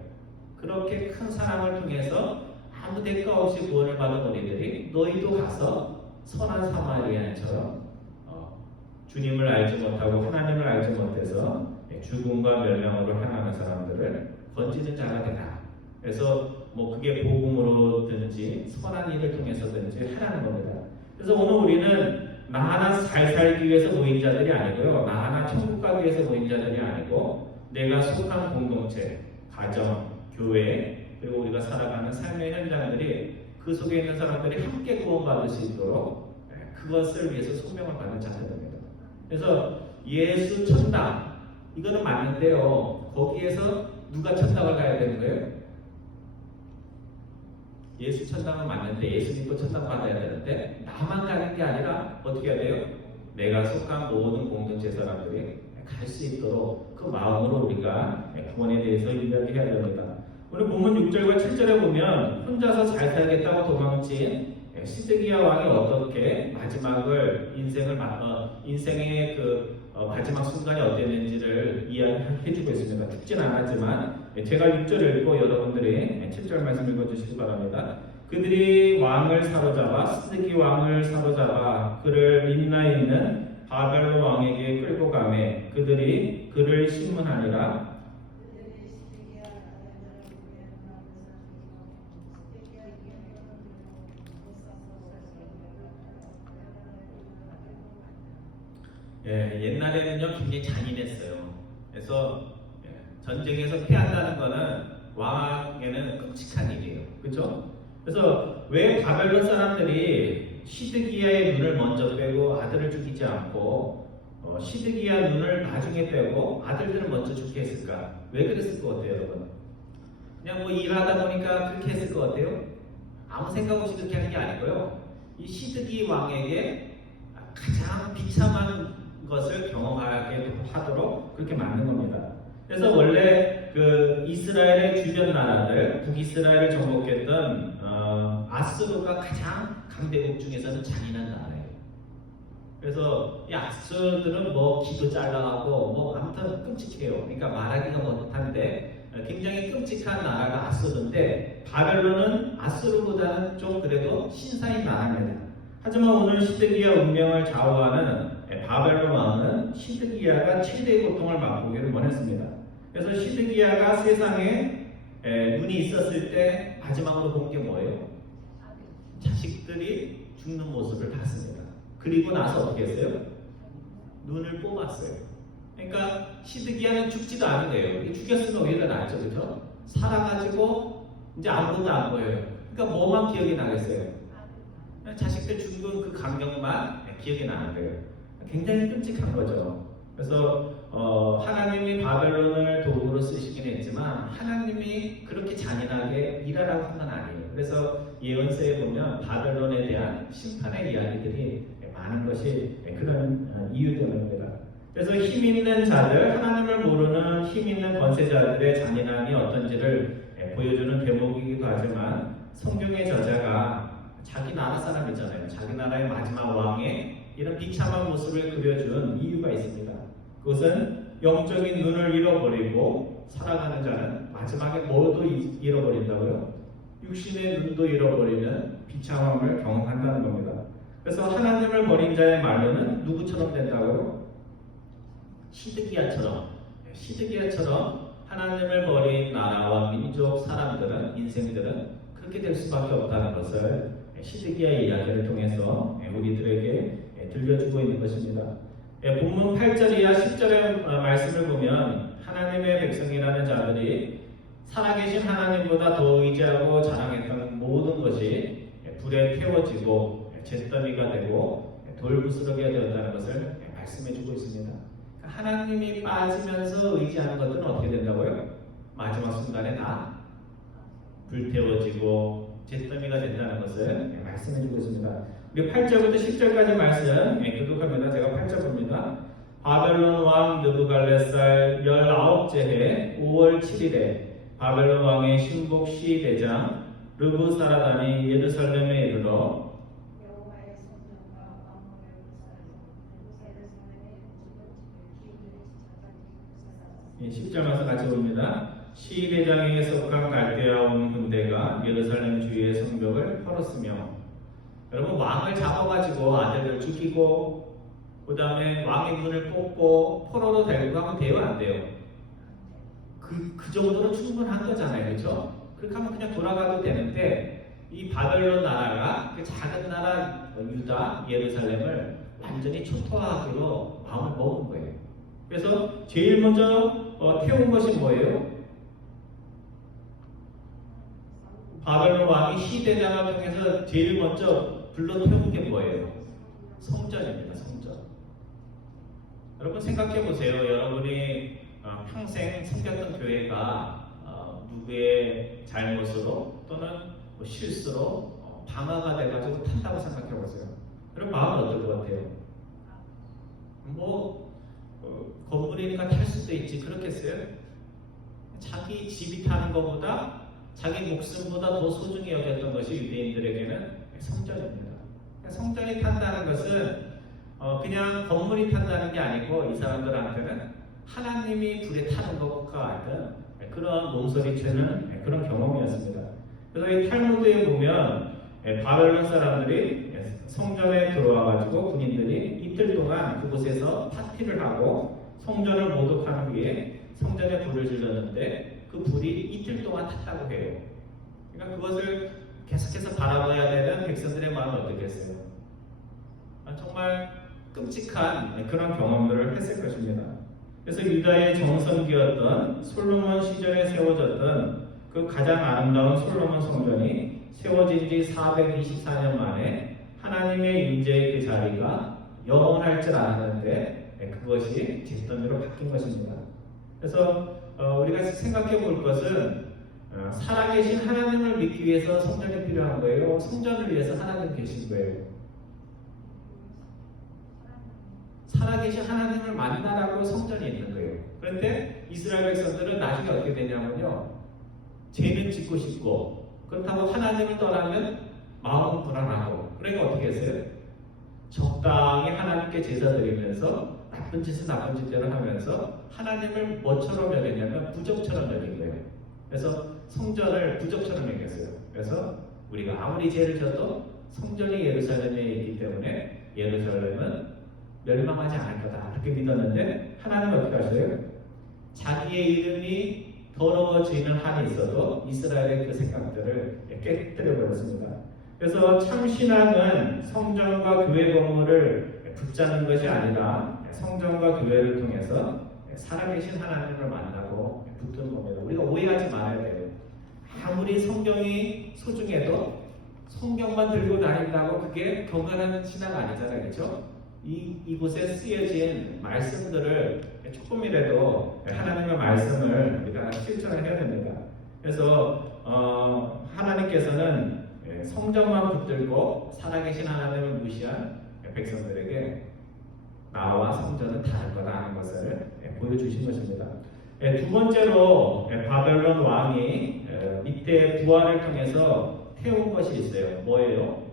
그렇게 큰 사랑을 통해서 아무 대가 없이 구원을 받은 우리들이 너희도 가서 선한 사마리아인처럼 주님을 알지 못하고 하나님을 알지 못해서 죽음과 멸망으로 향하는 사람들을 건지는 자가 되라. 그래서 그게 복음으로든지 선한 일을 통해서든지 하라는 겁니다. 그래서 오늘 우리는 나 하나 잘 살기 위해서 모인 자들이 아니고요, 나 하나 천국 가기 위해서 모인 자들이 아니고 내가 속한 공동체, 가정, 교회, 그리고 우리가 살아가는 삶의 현장들이 그 속에 있는 사람들이 함께 구원받을 수 있도록 그것을 위해서 소명을 받는 자들입니다. 그래서 예수 천당, 이거는 맞는데요, 거기에서 누가 천당을 가야 되는 거예요? 예수 천당은 맞는데 예수 믿고 천당 받아야 되는데 나만 가는 게 아니라 어떻게 해야 돼요? 내가 속한 모든 공동체 사람들이 갈 수 있도록 그 마음으로 우리가 구원에 대해서 이야기해야 됩니다. 오늘 본문 6절과 7절에 보면 혼자서 잘 살겠다고 도망친 시드기야 왕이 어떻게 마지막을 인생의 마지막 순간이 어땠는지를 이야기해주고 있습니다. 죽진 않았지만 제가 6절 읽고 여러분들이 7절 말씀 읽어주시기 바랍니다. 그들이 왕을 사로잡아 시드기 왕을 사로잡아 그를 림나에 있는 바벨론 왕에게 끌고 가매 그들이 그를 심문하니라. 옛날에는요 굉장히 잔인했어요. 그래서 전쟁에서 패한다는 거는 왕에게는 끔찍한 일이에요. 그렇죠? 그래서 왜 바벨론 사람들이 시드기야의 눈을 먼저 빼고 아들을 죽이지 않고 시드기야 눈을 나중에 빼고 아들들을 먼저 죽게 했을까? 왜 그랬을 것 같아요, 여러분? 그냥 뭐 일하다 보니까 그렇게 했을 것 같아요? 아무 생각 없이 그렇게 하는 게 아니고요. 이 시드기 왕에게 가장 비참한 것을 경험하게 하도록 그렇게 만든 겁니다. 그래서 원래 그 이스라엘의 주변 나라들, 북이스라엘을 정복했던 아스루가 가장 강대국 중에서는 잔인한 나라예요. 그래서 이 아스루들은 뭐 기도 잘라가고 뭐 아무튼 끔찍해요. 그러니까 말하기가 못한데 굉장히 끔찍한 나라가 아스루인데 바벨론은 아스루보다는 좀 그래도 신사인 나라입니다. 하지만 오늘 시드기야 운명을 좌우하는 바벨론 왕은 시드기야가 최대의 고통을 맛보기를 원했습니다. 그래서 시드기야가 세상에 눈이 있었을 때 마지막으로 본 게 뭐예요? 자식들이 죽는 모습을 봤습니다. 그리고 나서 어떻게 했어요? 눈을 뽑았어요. 그러니까 시드기야는 죽지도 않은데요. 죽였으면 오히려 낫죠, 그렇죠? 살아가지고 이제 아무것도 안 보여요. 그러니까 뭐만 기억이 나겠어요? 자식들 죽은 그 감격만 기억이 나는 거예요. 굉장히 끔찍한 거죠. 그래서 하나님이 바벨론을 도구로 쓰시긴 했지만 하나님이 그렇게 잔인하게 일하라고 한 건 아니에요. 그래서 예언서에 보면 바벨론에 대한 심판의 이야기들이 많은 것이 그런 이유 때문입니다. 그래서 힘 있는 자들, 하나님을 모르는 힘 있는 권세자들의 잔인함이 어떤지를 보여주는 대목이기도 하지만 성경의 저자가 자기 나라 사람이잖아요. 자기 나라의 마지막 왕의 이런 비참한 모습을 그려준 이유가 있습니다. 그것은 영적인 눈을 잃어버리고 살아가는 자는 마지막에 뭐도 잃어버린다고요? 육신의 눈도 잃어버리는 비참함을 경험한다는 겁니다. 그래서 하나님을 버린 자의 말로는 누구처럼 된다고요? 시드기야처럼 하나님을 버린 나라와 민족 사람들은 인생들은 그렇게 될 수밖에 없다는 것을 시드기야의 이야기를 통해서 우리들에게 들려주고 있는 것입니다. 본문 8절 이하 10절의 말씀을 보면 하나님의 백성이라는 자들이 살아계신 하나님보다 더 의지하고 자랑했던 모든 것이 불에 태워지고 잿더미가 되고 돌부스러기가 되었다는 것을 말씀해주고 있습니다. 하나님이 빠지면서 의지하는 것들은 어떻게 된다고요? 마지막 순간에 다 불태워지고 잿더미가 된다는 것을 말씀해주고 있습니다. 우리 8절부터 10절까지 말씀 교독합니다. 제가 8절 봅니다. 바벨론 왕 느부갈네살 19째 해 5월 7일에 바벨론 왕의 신복 시대장 르부사라단이 예루살렘에 이르러 10절 말씀 같이 봅니다. 시대장에게 속한 갈대아 온 군대가 예루살렘 주위의 성벽을 헐었으며, 여러분 왕을 잡아가지고 아들을 죽이고 그 다음에 왕의 눈을 뽑고 포로로 데리고 가면 돼요, 안 돼요? 그 정도로 충분한 거잖아요, 그렇죠? 그렇게 하면 그냥 돌아가도 되는데 이 바벨론 나라가 그 작은 나라 유다 예루살렘을 완전히 초토화하기로 마음을 먹은 거예요. 그래서 제일 먼저 태운 것이 뭐예요? 바벨론 왕이 시대장을 통해서 제일 먼저 불러 태운 게 뭐예요? 성전입니다. 성전. 여러분 생각해 보세요. 여러분이 평생 섬겼던 교회가 누구의 잘못으로 또는 뭐 실수로 방화가 돼가지고 탄다고 생각해 보세요. 그럼 마음은 어떨 것 같아요? 뭐 건물이니까 탈 수도 있지 그렇겠어요? 자기 집이 타는 것보다 자기 목숨보다 더 소중히 여겼던 것이 유대인들에게는 성전입니다. 성전이 탄다는 것은 그냥 건물이 탄다는 게 아니고 이 사람들한테는 하나님이 불에 타는 것과 같은 그런 몸서리치는 그런 경험이었습니다. 그래서 이 탈무드에 보면 바벨론 사람들이 성전에 들어와가지고 군인들이 이틀 동안 그곳에서 파티를 하고 성전을 모독한 후에 성전에 불을 질렀는데 그 불이 이틀 동안 탔다고 해요. 그러니까 그것을 계속해서 바라봐야 되는 백성들의 마음은 어떻겠어요? 정말 끔찍한 그런 경험들을 했을 것입니다. 그래서 유다의 정성기였던 솔로몬 시절에 세워졌던 그 가장 아름다운 솔로몬 성전이 세워진 지 424년 만에 하나님의 임재의 그 자리가 영원할 줄 알았는데 그것이 잿더미로 바뀐 것입니다. 그래서 우리가 생각해 볼 것은 살아계신 하나님을 믿기 위해서 성전이 필요한 거예요? 성전을 위해서 하나님 계신 거예요? 살아계신 하나님을 만나라고 성전이 있는 거예요. 그런데 이스라엘 백성들은 나중에 어떻게 되냐면요, 죄는 짓고 싶고 그렇다고 하나님을 떠나면 마음은 불안하고, 그러니까 어떻게 했어요? 적당히 하나님께 제사 드리면서 나쁜 짓은 나쁜 짓대로 하면서 하나님을 뭐처럼 여겼냐면 부적처럼 여긴 거예요. 그래서 성전을 부적처럼 여겼어요. 그래서 우리가 아무리 죄를 져도 성전이 예루살렘에 있기 때문에 예루살렘은 멸망하지 않을 거다 그렇게 믿었는데 하나님은 어떻게 하세요? 자기의 이름이 더러워지는 한이 있어도 이스라엘의 그 생각들을 깨뜨려 버렸습니다. 그래서 참 신앙은 성전과 교회 건물을 붙잡는 것이 아니라 성전과 교회를 통해서 살아계신 하나님을 만나고 붙드는 겁니다. 우리가 오해하지 말아야 돼요. 아무리 성경이 소중해도 성경만 들고 다닌다고 그게 건강한 신앙 아니잖아요. 그렇죠? 이곳에 쓰여진 말씀들을 조금이라도 하나님의 말씀을 우리가 실천을 해야 됩니다. 그래서 하나님께서는 성전만 붙들고 살아계신 하나님을 무시한 백성들에게 나와 성전은 다를 거다 하는 것을 보여주신 것입니다. 두 번째로 바벨론 왕이 밑에 부하를 통해서 태운 것이 있어요. 뭐예요?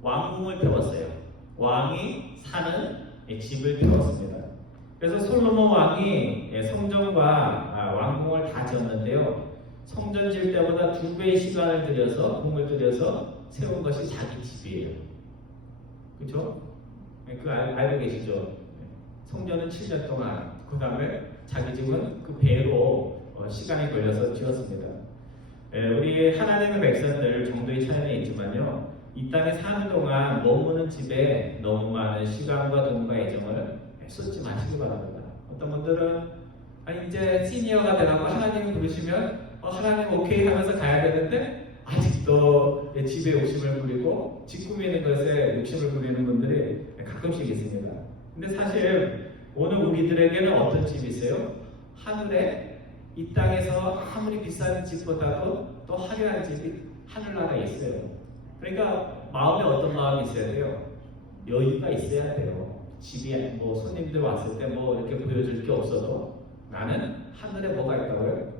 왕궁을 태웠어요. 왕이 사는 집을 태웠습니다. 그래서 솔로몬 왕이 성전과 왕궁을 다 지었는데요. 성전 질 때보다 2배의 시간을 들여서 공을 들여서 세운 것이 자기 집이에요. 그렇죠? 그거 알고 계시죠? 성전은 7년 동안, 그 다음에 자기 집은 그 배로 시간이 걸려서 지었습니다. 우리 하나님의 백성들 정도의 차이는 있지만요, 이 땅에 사는 동안 머무는 집에 너무 많은 시간과 돈과 애정을 쏟지 마시기 바랍니다. 어떤 분들은 이제 시니어가 돼가고 하나님을 부르시면 하나님 오케이 하면서 가야 되는데 아직도 집에 욕심을 부리고 집 꾸미는 것에 욕심을 부리는 분들이 가끔씩 있습니다. 근데 사실 오늘 우리들에게는 어떤 집이 있어요? 하늘에, 이 땅에서 아무리 비싼 집보다도 또 화려한 집이 하늘나라에 있어요. 그러니까 마음에 어떤 마음이 있어야 돼요? 여유가 있어야 돼요. 집이 뭐 손님들 왔을 때 뭐 이렇게 보여줄 게 없어도 나는 하늘에 뭐가 있다고요?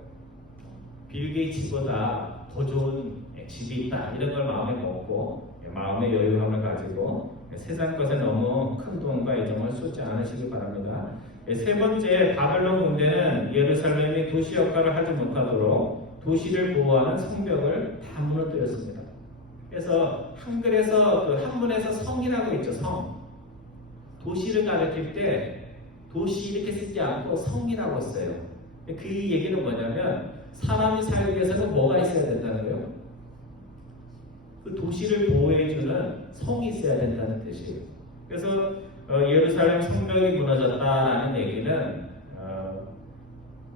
빌 게이츠보다 더 좋은 집이 있다, 이런 걸 마음에 먹고 마음의 여유함을 가지고 세상 것에 너무 큰 돈과 애정을 쏟지 않으시기 바랍니다. 세 번째, 바벨론 군대는 예루살렘이 도시 역할을 하지 못하도록 도시를 보호하는 성벽을 다 무너뜨렸습니다. 그래서 한글에서 그 한문에서 성이라고 있죠. 성. 도시를 가리킬 때 도시 이렇게 쓰지 않고 성이라고 써요. 그 얘기는 뭐냐면 사람이 살기 위해서는 뭐가 있어야 된다는 거예요? 그 도시를 보호해주는 성이 있어야 된다는 뜻이에요. 그래서 예루살렘 성벽이 무너졌다라는 얘기는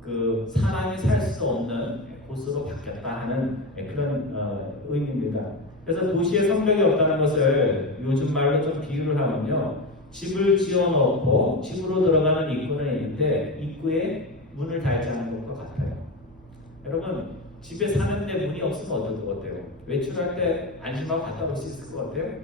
그 사람이 살 수 없는 곳으로 바뀌었다 하는 그런 의미입니다. 그래서 도시에 성벽이 없다는 것을 요즘 말로 좀 비유를 하면요, 집을 지어놓고 집으로 들어가는 입구는 있는데 입구에 문을 달지 않은 것과 같아요. 여러분, 집에 사는데 문이 없으면 어떨 것 같아요? 외출할 때 안심하고 갔다 올 수 있을 것 같아요?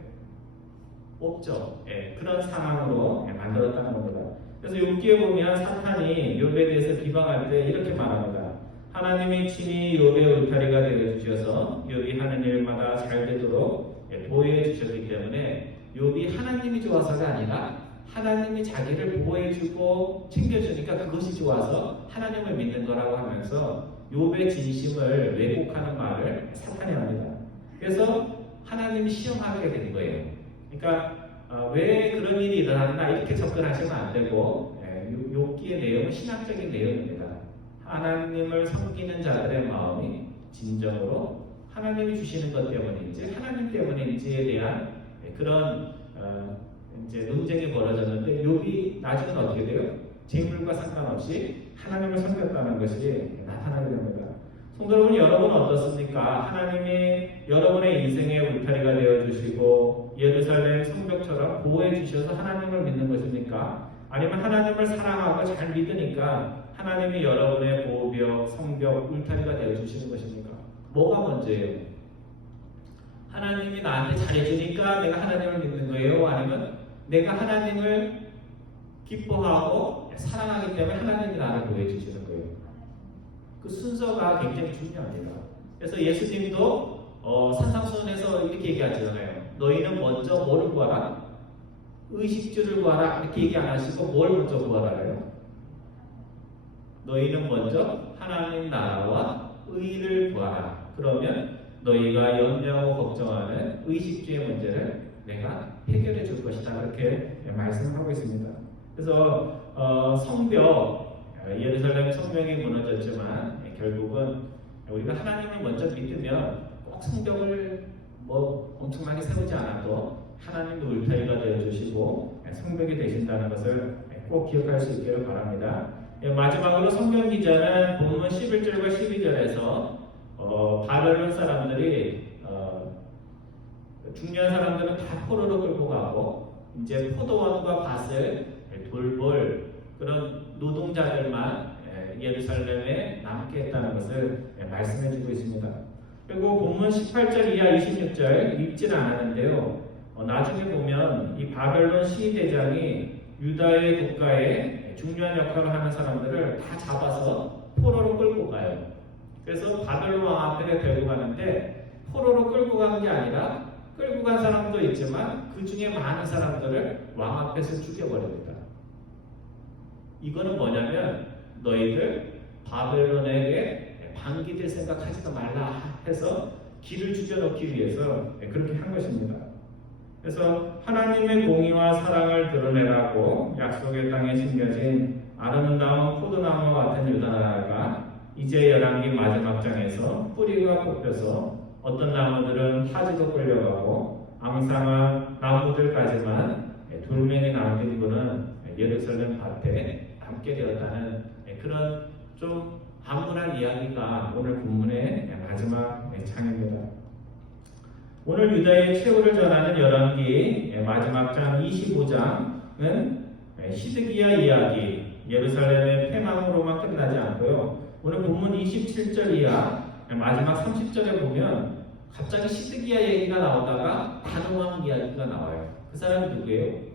없죠. 예, 그런 상황으로 만들었다는 겁니다. 그래서 욥기에 보면 사탄이 욥에 대해서 비방할 때 이렇게 말합니다. 하나님이 친히 욥의 울타리가 되어 주셔서 욥이 하는 일마다 잘 되도록 보호해 주셨기 때문에 욥이 하나님이 좋아서가 아니라 하나님이 자기를 보호해주고 챙겨주니까 그것이 좋아서 하나님을 믿는 거라고 하면서 욥의 진심을 왜곡하는 말을 사탄이 합니다. 그래서 하나님이 시험하게 된 거예요. 그러니까 왜 그런 일이 일어났나 이렇게 접근하시면 안 되고 욥기의 내용은 신학적인 내용입니다. 하나님을 섬기는 자들의 마음이 진정으로 하나님이 주시는 것 때문인지 하나님 때문인지에 대한 그런 이제 논쟁이 벌어졌는데 욥이 나중에 어떻게 돼요? 재물과 상관없이 하나님을 섬겼다는 것이 나타나게 됩니다. 성도 여러분, 여러분은 어떻습니까? 하나님이 여러분의 인생의 울타리가 되어주시고 예루살렘 성벽처럼 보호해 주셔서 하나님을 믿는 것입니까? 아니면 하나님을 사랑하고 잘 믿으니까 하나님이 여러분의 보호벽, 성벽, 울타리가 되어주시는 것입니까? 뭐가 먼저예요? 하나님이 나한테 잘해주니까 내가 하나님을 믿는 거예요? 아니면 내가 하나님을 기뻐하고 사랑하기 때문에 하나님이 나를 보호해 주시는 거예요? 그 순서가 굉장히 중요합니다. 그래서 예수님도 산상수훈에서 이렇게 얘기하잖아요. 너희는 먼저 뭐를 구하라? 의식주를 구하라. 이렇게 얘기 안 하시고 뭘 먼저 구하라래요? 너희는 먼저 하나님 나라와 의를 구하라. 그러면 너희가 염려하고 걱정하는 의식주의 문제를 내가 해결해 줄 것이다. 그렇게 말씀하고 있습니다. 그래서 성벽, 예루살렘 성벽이 무너졌지만 결국은 우리가 하나님을 먼저 믿으면 꼭 성벽을 뭐 엄청나게 세우지 않아도 하나님도 울타리가 되어주시고 성벽이 되신다는 것을 꼭 기억할 수 있기를 바랍니다. 마지막으로 성경 기자는 본문 11절과 12절에서 바벨론 사람들이 중요한 사람들은 다 포로로 끌고 가고 이제 포도원과 밭을 돌볼 그런 노동자들만 예루살렘에 남게 했다는 것을 말씀해주고 있습니다. 그리고 본문 18절 이하 26절 읽지는 않았는데요. 나중에 보면 이 바벨론 시대장이 유다의 국가에 중요한 역할을 하는 사람들을 다 잡아서 포로로 끌고 가요. 그래서 바벨론 왕 앞에 데리고 가는데 포로로 끌고 간 게 아니라 끌고 간 사람도 있지만 그 중에 많은 사람들을 왕 앞에서 죽여버립니다. 이거는 뭐냐면 너희들 바벨론에게 반기될 생각하지도 말라 해서 길을 죽여놓기 위해서 그렇게 한 것입니다. 그래서 하나님의 공의와 사랑을 드러내라고 약속의 땅에 심겨진 아름다운 포도나무와 같은 유다 나라가 이제 열왕기 마지막 장에서 뿌리가 뽑혀서 어떤 나무들은 타지도 끌려가고 앙상한 나무들까지만 돌멩이 남긴 분은 예루살렘 밭에 남게 되었다는 그런 좀 암울한 이야기가 오늘 본문의 마지막 장입니다. 오늘 유다의 최후를 전하는 열왕기 마지막 장 25장은 시드기야 이야기, 예루살렘의 패망으로만 끝나지 않고요. 오늘 본문 27절 이하 마지막 30절에 보면 갑자기 시드기야 얘기가 나오다가 다노왕 이야기가 나와요. 그 사람이 누구예요?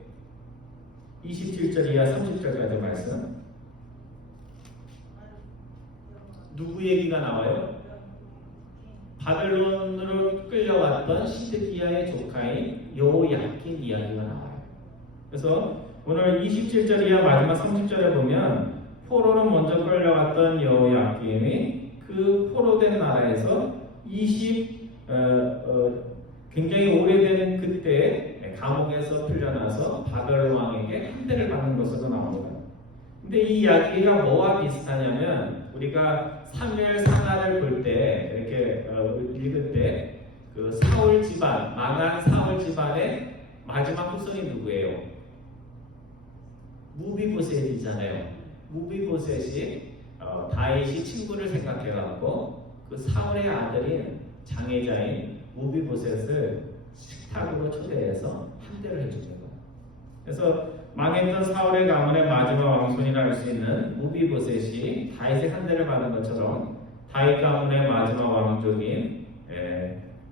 27절 이하 30절까지 말씀. 누구 얘기가 나와요? 바벨론으로 끌려왔던 시드기야의 조카인 여호야킨 이야기가 나와요. 그래서 오늘 27절 이하 마지막 30절에 보면 포로로 먼저 끌려왔던 여호야킨이 그 포로된 나라에서 굉장히 오래된 그때 감옥에서 풀려나서 바벨론 왕에게 한대를 받는 것으로 나옵니다. 근데 이 이야기가 뭐와 비슷하냐면 우리가 사무엘 상하를 볼 때 이렇게 읽을 때 그 사울 집안, 망한 사울 집안의 마지막 후손이 누구예요? 무비보셋이잖아요. 무비보셋이 다윗이 친구를 생각해갖고 그 사울의 아들인 장애자인 무비보셋을 식탁으로 초대해서 한대를 해줍니다. 그래서 망했던 사울의 가문의 마지막 왕손이라 할 수 있는 무비보셋이 다윗의 한대를 받은 것처럼 다윗 가문의 마지막 왕족인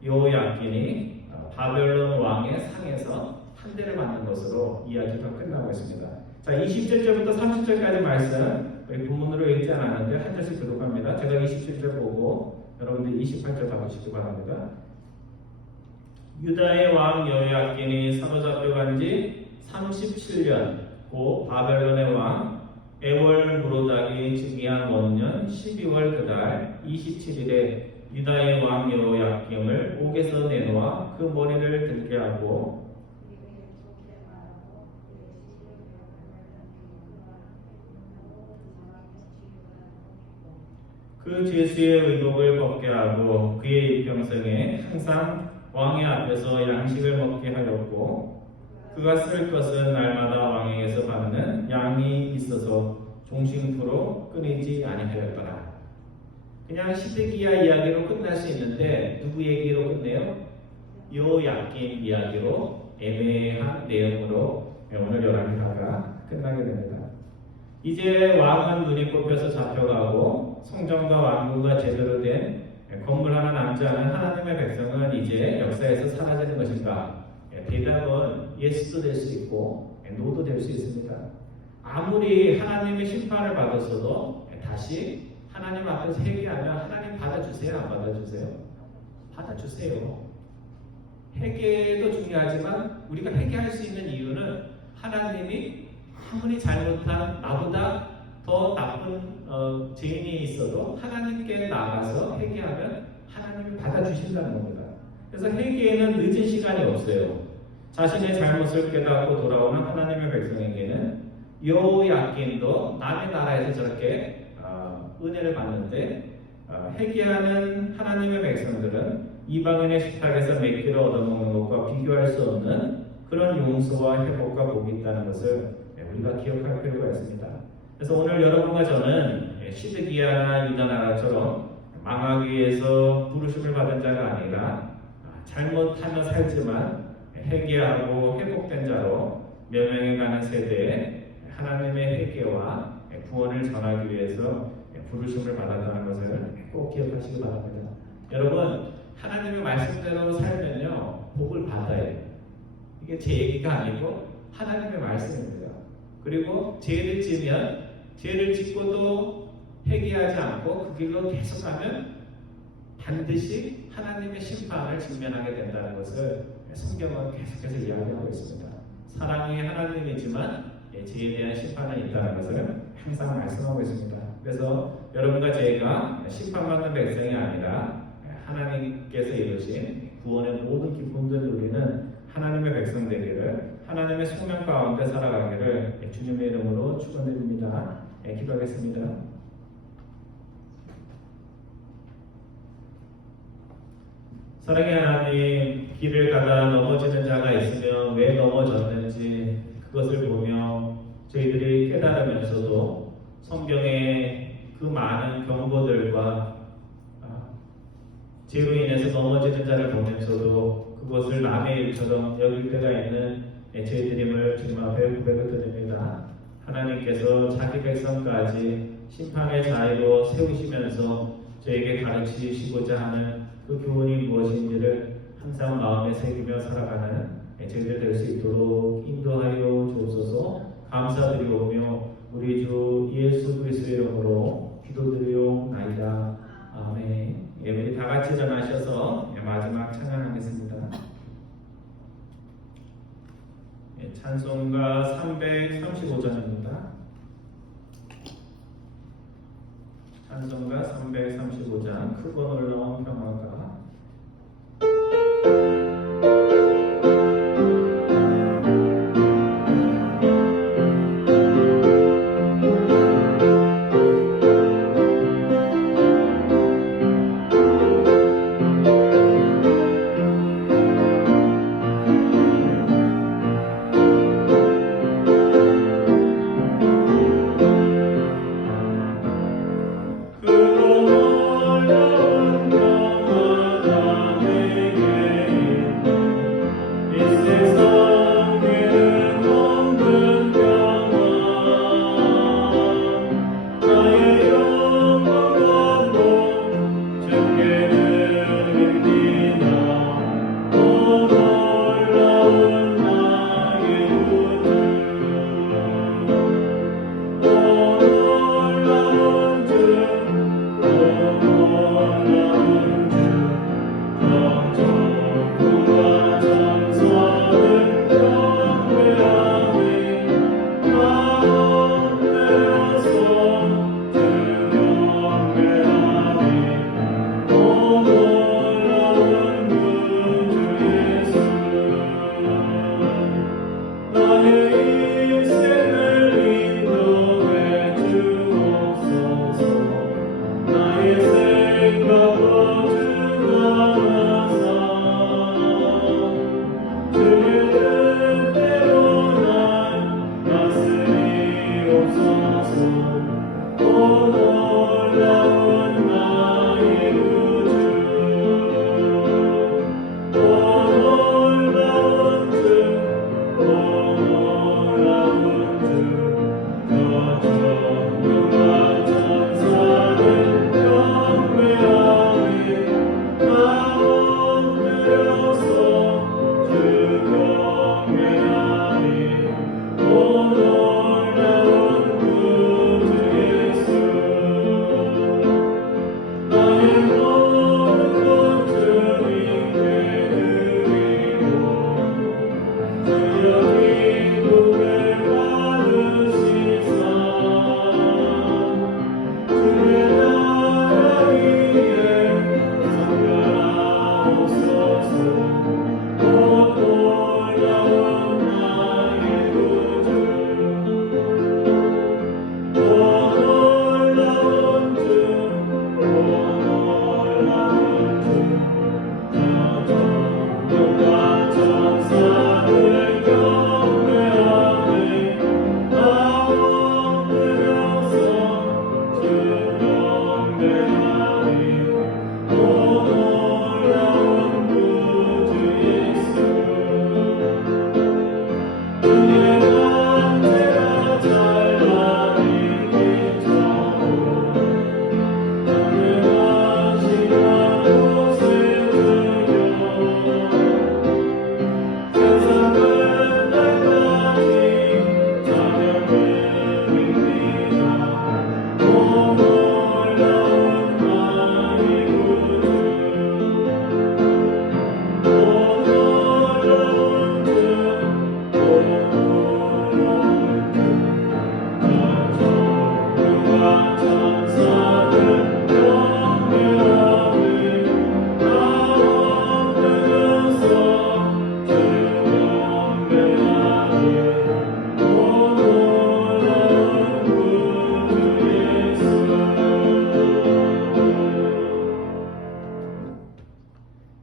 여호야긴이 바벨론 왕의 상에서 한 대를 맞는 것으로 이야기가 끝나고 있습니다. 자, 27절부터 30절까지 말씀 우리 본문으로 읽지 않았는데 한 절씩 교독합니다. 제가 27절 보고 여러분들 28절 봐주시기 바랍니다. 유다의 왕 여호야긴이 사로잡혀간 지 37년 고 바벨론의 왕 에월무로닥이 즉위한 원년 12월 그달 27일에 유다의 왕 여호야김을 옥에서 내놓아 그 머리를 들게 하고 그 죄수의 의복을 벗게 하고 그의 일평생에 항상 왕의 앞에서 양식을 먹게 하였고 그가 쓸 것은 날마다 왕에게서 받는 양이 있어서 종신토로 끊이지 아니하였더라. 그냥 시드기야 이야기로 끝날 수 있는데 누구 얘기로 끝내요? 여호야긴 이야기로 애매한 내용으로 오늘 열왕기가 끝나게 됩니다. 이제 왕은 눈이 뽑혀서 잡혀가고 성전과 왕궁과 제대로 된 건물 하나 남지 않은 하나님의 백성은 이제 역사에서 사라지는 것인가? 대답은 예스도 될 수 있고 노도 될 수 있습니다. 아무리 하나님의 심판을 받았어도 다시 하나님 앞에서 회개하면 하나님 받아주세요? 안 받아주세요? 받아주세요. 회개도 중요하지만 우리가 회개할 수 있는 이유는 하나님이 아무리 잘못한 나보다 더 나쁜 죄인이 있어도 하나님께 나가서 회개하면 하나님이 받아주신다는 겁니다. 그래서 회개에는 늦은 시간이 없어요. 자신의 잘못을 깨닫고 돌아오는 하나님의 백성에게는 여호야긴도 남의 나라에서 저렇게 은혜를 받는데 회개하는 하나님의 백성들은 이방인의 식탁에서 몇 끼를 얻어먹는 것과 비교할 수 없는 그런 용서와 회복과 복이 있다는 것을 우리가 기억할 필요가 있습니다. 그래서 오늘 여러분과 저는 시드기야나 유다 나라처럼 망하기 위해서 부르심을 받은 자가 아니라 잘못하며 살지만 회개하고 회복된 자로 멸망해가는 세대에 하나님의 회개와 구원을 전하기 위해서 부르심을 받았다는 것을 꼭 기억하시기 바랍니다. 여러분, 하나님의 말씀대로 살면요 복을 받아요. 이게 제 얘기가 아니고 하나님의 말씀입니다. 그리고 죄를 지면 죄를 짓고도 회개하지 않고 그 길로 계속하면 반드시 하나님의 심판을 직면하게 된다는 것을 성경은 계속해서 이야기하고 있습니다. 사랑이 하나님이지만 죄에 대한 심판은 있다는 것을 항상 말씀하고 있습니다. 그래서 여러분과 제가 심판받는 백성이 아니라 하나님께서 이루신 구원의 모든 기쁨들 누리는 하나님의 백성 되기를, 하나님의 소명 가운데 살아가기를 주님의 이름으로 축원드립니다. 기도하겠습니다. 사랑의 하나님, 길을 가다 넘어지는 자가 있으면 왜 넘어졌는지 그것을 보며 저희들이 깨달으면서도 성경의 그 많은 경고들과 죄로 인해서 넘어지는 자를 보면서도 그것을 남의 일처럼 여길 때가 있는 저희들임을 주님 앞에 고백을 드립니다. 하나님께서 자기 백성까지 심판의 자리로 세우시면서 저에게 가르치시고자 하는 그 교훈이 무엇인지를 항상 마음에 새기며 살아가는 저희들 될 수 있도록 인도하여 주옵소서. 감사드리오며 우리 주 예수 그리스도의 이름으로 기도드리옵나이다. 아멘. 우리 다 같이 일어나셔서 마지막 찬양하겠습니다. 찬송가 335장입니다. 찬송가 335장 크고 놀라운 평화가 그고 놀라운 평화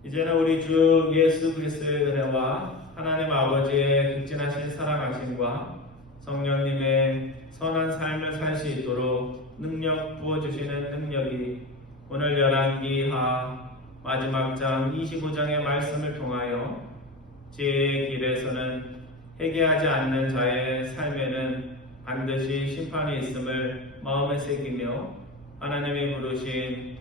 이제는 우리 주 예수 그리스도의 은혜와 하나님 아버지의 극진하신 사랑하심과 성령님의 선한 삶을 살 수 있도록 능력 부어주시는 능력이 오늘 열왕기하 마지막 장 25장의 말씀을 통하여 지혜의 길에서는 회개하지 않는 자의 삶에는 반드시 심판이 있음을 마음에 새기며 하나님이 부르신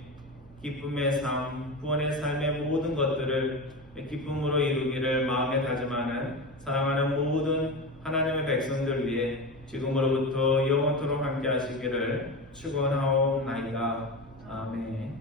기쁨의 삶, 구원의 삶의 모든 것들을 기쁨으로 이루기를 마음에 다짐하는 사랑하는 모든 하나님의 백성들 위해 지금으로부터 영원토록 함께 하시기를 축원하옵나이다. 아멘.